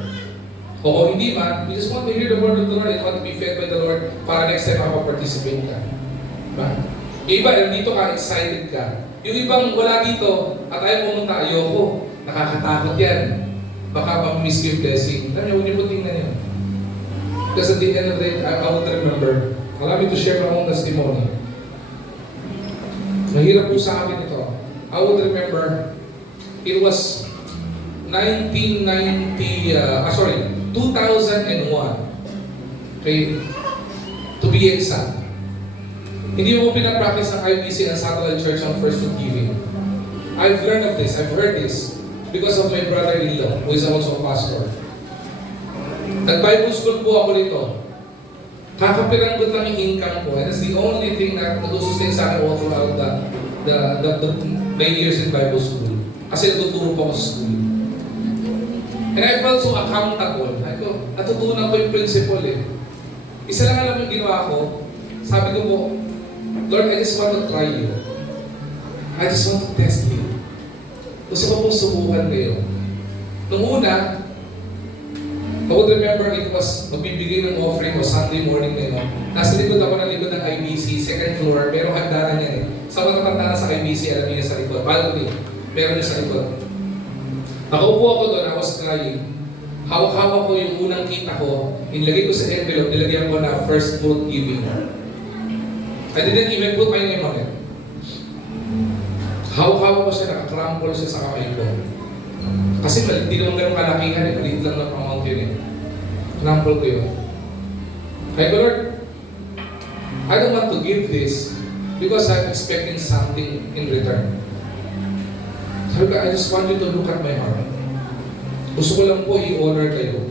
O kung hindi man, you just want to hear the word of the Lord and want to be fed by the Lord para next time makapag-participate ka. Diba? Yung iba, nandito ka, excited ka. Yung ibang wala dito at ayaw pumunta, ayoko. Nakakatakot yan. Baka ma-miss yung blessing. Alam niyo, huwag niyo po tingnan yun. Because at the end of the day, I would remember, allow me to share my own testimony. Mahirap po sa akin ito. I would remember, it was 2001. Okay? To be exact. Hindi mo pinapractice ng IBC and Satellite Church on First Fruit Giving. I've learned of this, I've heard this, because of my brother-in-law, who is also a pastor. Nag-Bible school po ako dito. Kakapiranggot lang yung income ko, and that's the only thing na nag-sustain sa akin all throughout my years in Bible school. Kasi natuturo po ako sa school. And I felt so accountable. Natutunan ko yung principle Isa lang alam yung ginawa ko, sabi ko po, Lord, I just want to try you. I just want to test you. Gusto ko pong subukan kayo. Nung una, I would remember it was, magbibigay ng offering o Sunday morning ngayon. Nasa likod ako ng likod ng IBC, second floor, merong hagdanan yan Sa matatanda na sa IBC, alam niyo sa likod. Balcony, meron niyo sa likod. Nakaupo ako doon, I was crying. Hawak-hawak ko yung unang kita ko, inilagay ko sa envelope, nilagyan ko na first fruit giving. I didn't even put my name on it. Hawak-hawak ko siya, nakakrample siya sa kamay ko. Kasi hindi naman ganun kalakihan maliit lang na amount yun Krample ko yun. Kaya ko, Lord, I don't want to give this because I'm expecting something in return. Sabi ko, I just want you to look at my heart. Gusto ko lang po i-honor kayo.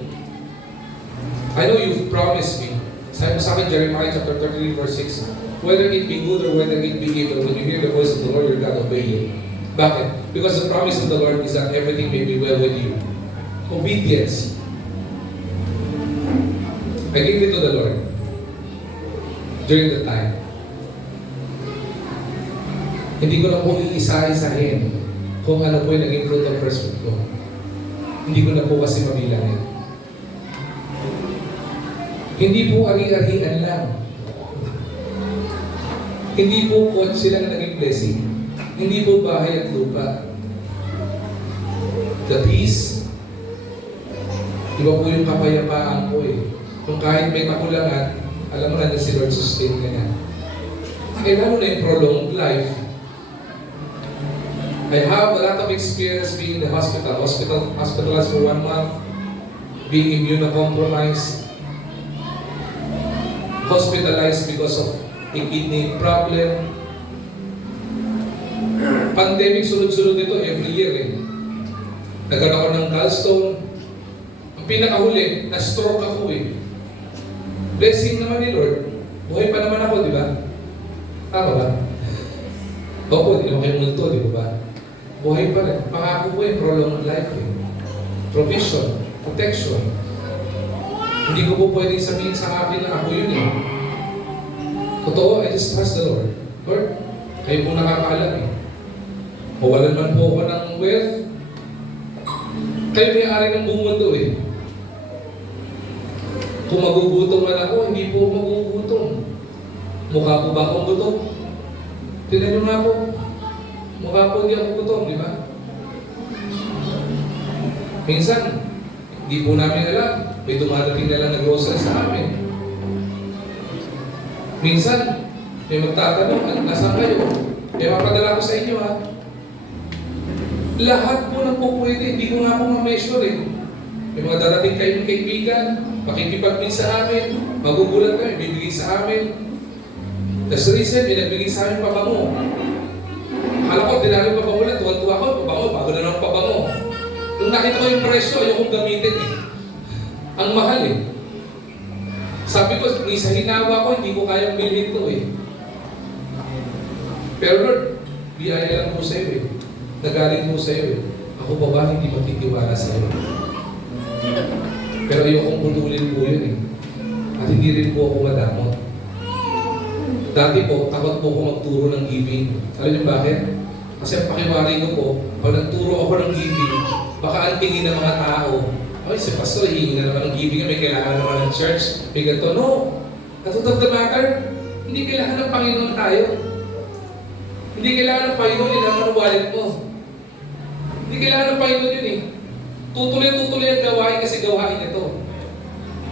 I know you've promised me. Sabi mo sa akin, Jeremiah chapter 33 verse 6, whether it be good or whether it be evil, when you hear the voice of the Lord your God, obey Him. Bakit? Because the promise of the Lord is that everything may be well with you. Obedience. I give it to the Lord during the time. Hindi ko na po iisa-isahin kung ano po yung naging fruit of first fruit ko. Hindi ko na po kasi mabilangin. Hindi po ari-arian lang. Hindi po kotse lang naging blessing. Hindi po bahay at lupa. The peace. Iba po yung kapayapaan po Kung kahit may kakulangan, alam mo na si Lord sustain ka na. Kailangan mo na yung prolonged life. I have a lot of experience being in the hospitalized for 1 month, being immunocompromised, hospitalized because of a kidney problem. Pandemic, sunod-sunod dito every year Nagkaroon ako ng gallstone. Ang pinakahuli, na-stroke ako Blessing naman ni Lord. Buhay pa naman ako, di ba? Tama ba? Opo, di naman kayo multo, di ba? Buhay pa rin. Pangako po prolonged life Provision, protection. Hindi ko po pwedeng sabihin sa akin na ako yun eh. Totoo, I just trust the Lord. Lord, kayo po nakakaalam eh. Mawalan man po ako ng wealth, kayo may-ari ng buong mundo eh. Kung magugutom man ako, hindi po ako magugutom. Mukha po ba akong gutom? Tignan nyo nga po. Mukha po hindi ako gutom, di ba? Minsan, hindi po namin alam. May dumadating na lang na grocery sa amin. Minsan, may magtatanong, nasaan kayo? Kaya mapadala ko sa inyo ha. Lahat po nang po pwede, hindi ko nga po ma-measure eh. May mga darating kayong kaibigan, makikipag-meet sa amin, magugulat kayo, bibigay sa amin. Tapos recent, may nagbigay sa amin pabango. Akala ko, dinami pabango na, tuwan-tuwa ko, pabango, bago na ng pabango. Nung nakita ko yung presyo, ayokong gamitin eh. Ang mahal eh. Sabi ko, sa hinawa ko, hindi ko kayang bilhin to eh. Pero Lord, biyaya lang po sa iyo eh. Nagaling po sa iyo eh. Ako pa ba hindi magtitiwala sa iyo? Pero ayokong putulin po yun eh. At hindi rin po ako madamot. Dati po, takot po ako magturo ng giving. Alam niyo bakit? Kasi ang pakiwari ko po, pag nagturo ako ng giving, baka ang tingin ng mga tao, ay, si Pastor, hihingi na naman ng giving, may kailangan naman ng church. May ganito, no. At of the matter, hindi kailangan ng Panginoon tayo. Hindi kailangan ng Panginoon yun ang wallet mo. Hindi kailangan ng Panginoon yun eh. Tutuloy-tutuloy ang gawain kasi gawain ito.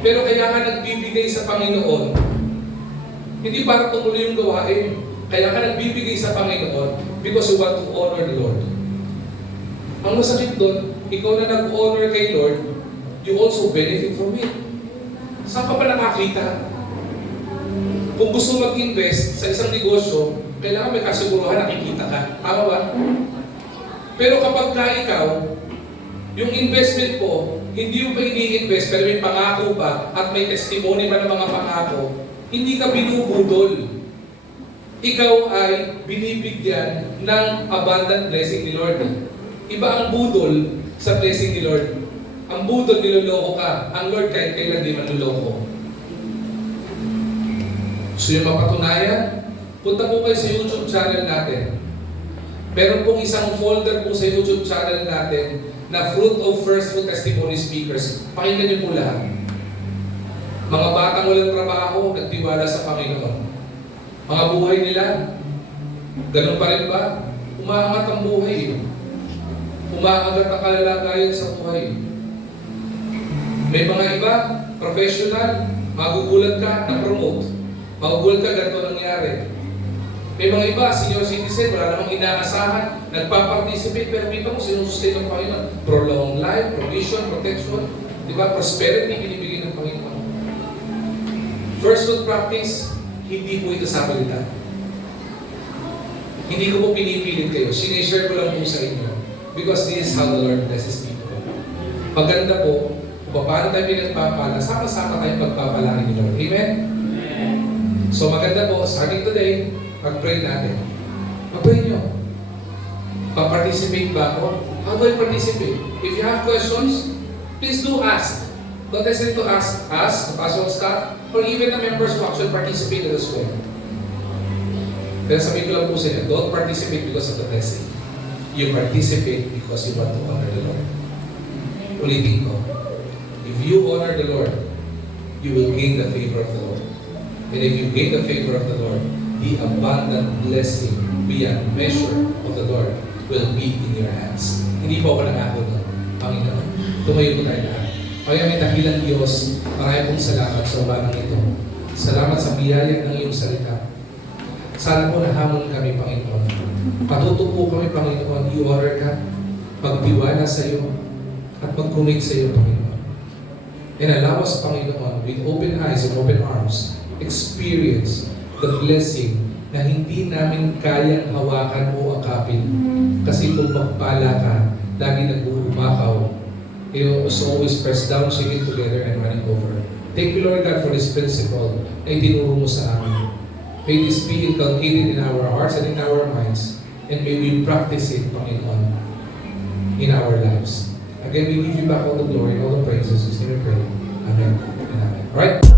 Pero kaya ka nagbibigay sa Panginoon, hindi para tumuloy yung gawain. Kaya ka nagbibigay sa Panginoon because you want to honor the Lord. Ang masakit doon, ikaw na nag-honor kay Lord, you also benefit from it. Saan ka pa nakakita? Kung gusto mag-invest sa isang negosyo, kailangan may kasiguruhan nakikita ka. Tama ba? Pero kapag ka ikaw, yung investment po, hindi mo pa ini-invest pero may pangako pa at may testimony pa ng mga pangako, hindi ka binubudol. Ikaw ay binibigyan ng abundant blessing ni Lord. Iba ang budol sa blessing ni Lord. Ang budol, niloloko ka. Ang Lord kahit kailan di manloloko. So yung mapatunayan, punta po kayo sa YouTube channel natin. Meron pong isang folder po sa YouTube channel natin na Fruit of First Fruit Testimony Speakers. Pakinggan niyo po lahat. Mga batang walang trabaho, nagtiwala sa Panginoon. Mga buhay nila, ganun pa rin ba? Umaangat ang buhay. Umaangat ang kalalagayan sa buhay. May mga iba, professional, magugulat ka, na-promote. Magugulat ka, ganito nangyari. May mga iba, senior citizen, wala namang inaasahan, nagpa-participate, pero kita mo, sinusustain ng Panginoon. Prolonged life, provision, protection, di ba? Prosperity, binibigay ng Panginoon. First fruit practice, hindi po ito sapalitan. Hindi ko po pinipilit kayo. Sinishare ko lang po sa inyo. Because this is how the Lord blesses people. Maganda po, kung paano tayo pinagpapala, sama-sama tayong pagpapalain ni Lord. Amen? So maganda po, starting today, mag-pray natin. Mag-pray nyo. Pa-participate ba ako? How do I participate? If you have questions, please do ask. Don't hesitate to ask us, the pastoral staff, or even the members who actually participated as well. Pero sabihin ko lang po sa inyo, don't participate because of the blessing. You participate because you want to honor the Lord. Ulitin ko. If you honor the Lord, you will gain the favor of the Lord. And if you gain the favor of the Lord, the abundant blessing beyond measure of the Lord will be in your hands. Hindi po ako nangako doon, Panginoon. Tumayo po tayo lahat. Kaya may dakilang Diyos, marami pong salamat sa umanang ito. Salamat sa biyaya ng iyong salita. Sana po nahamon kami, Panginoon. Patuto po kami, Panginoon, i-honor ka, magtiwala sa iyo, at mag-commit sa iyo, Panginoon. And allow us, Panginoon, with open eyes and open arms, experience the blessing na hindi namin kayang hawakan o akapin. Kasi kung magpala ka, lagi nag-uumakaw, you always press down, shake it together, and running over. Thank you, Lord God, for this principle na itinuro mo sa amin. May this be inculcated in our hearts and in our minds, and may we practice it, Panginoon, in our lives. Again, we give you back all the glory and all the praises. In your name we pray. Amen. namin. Alright?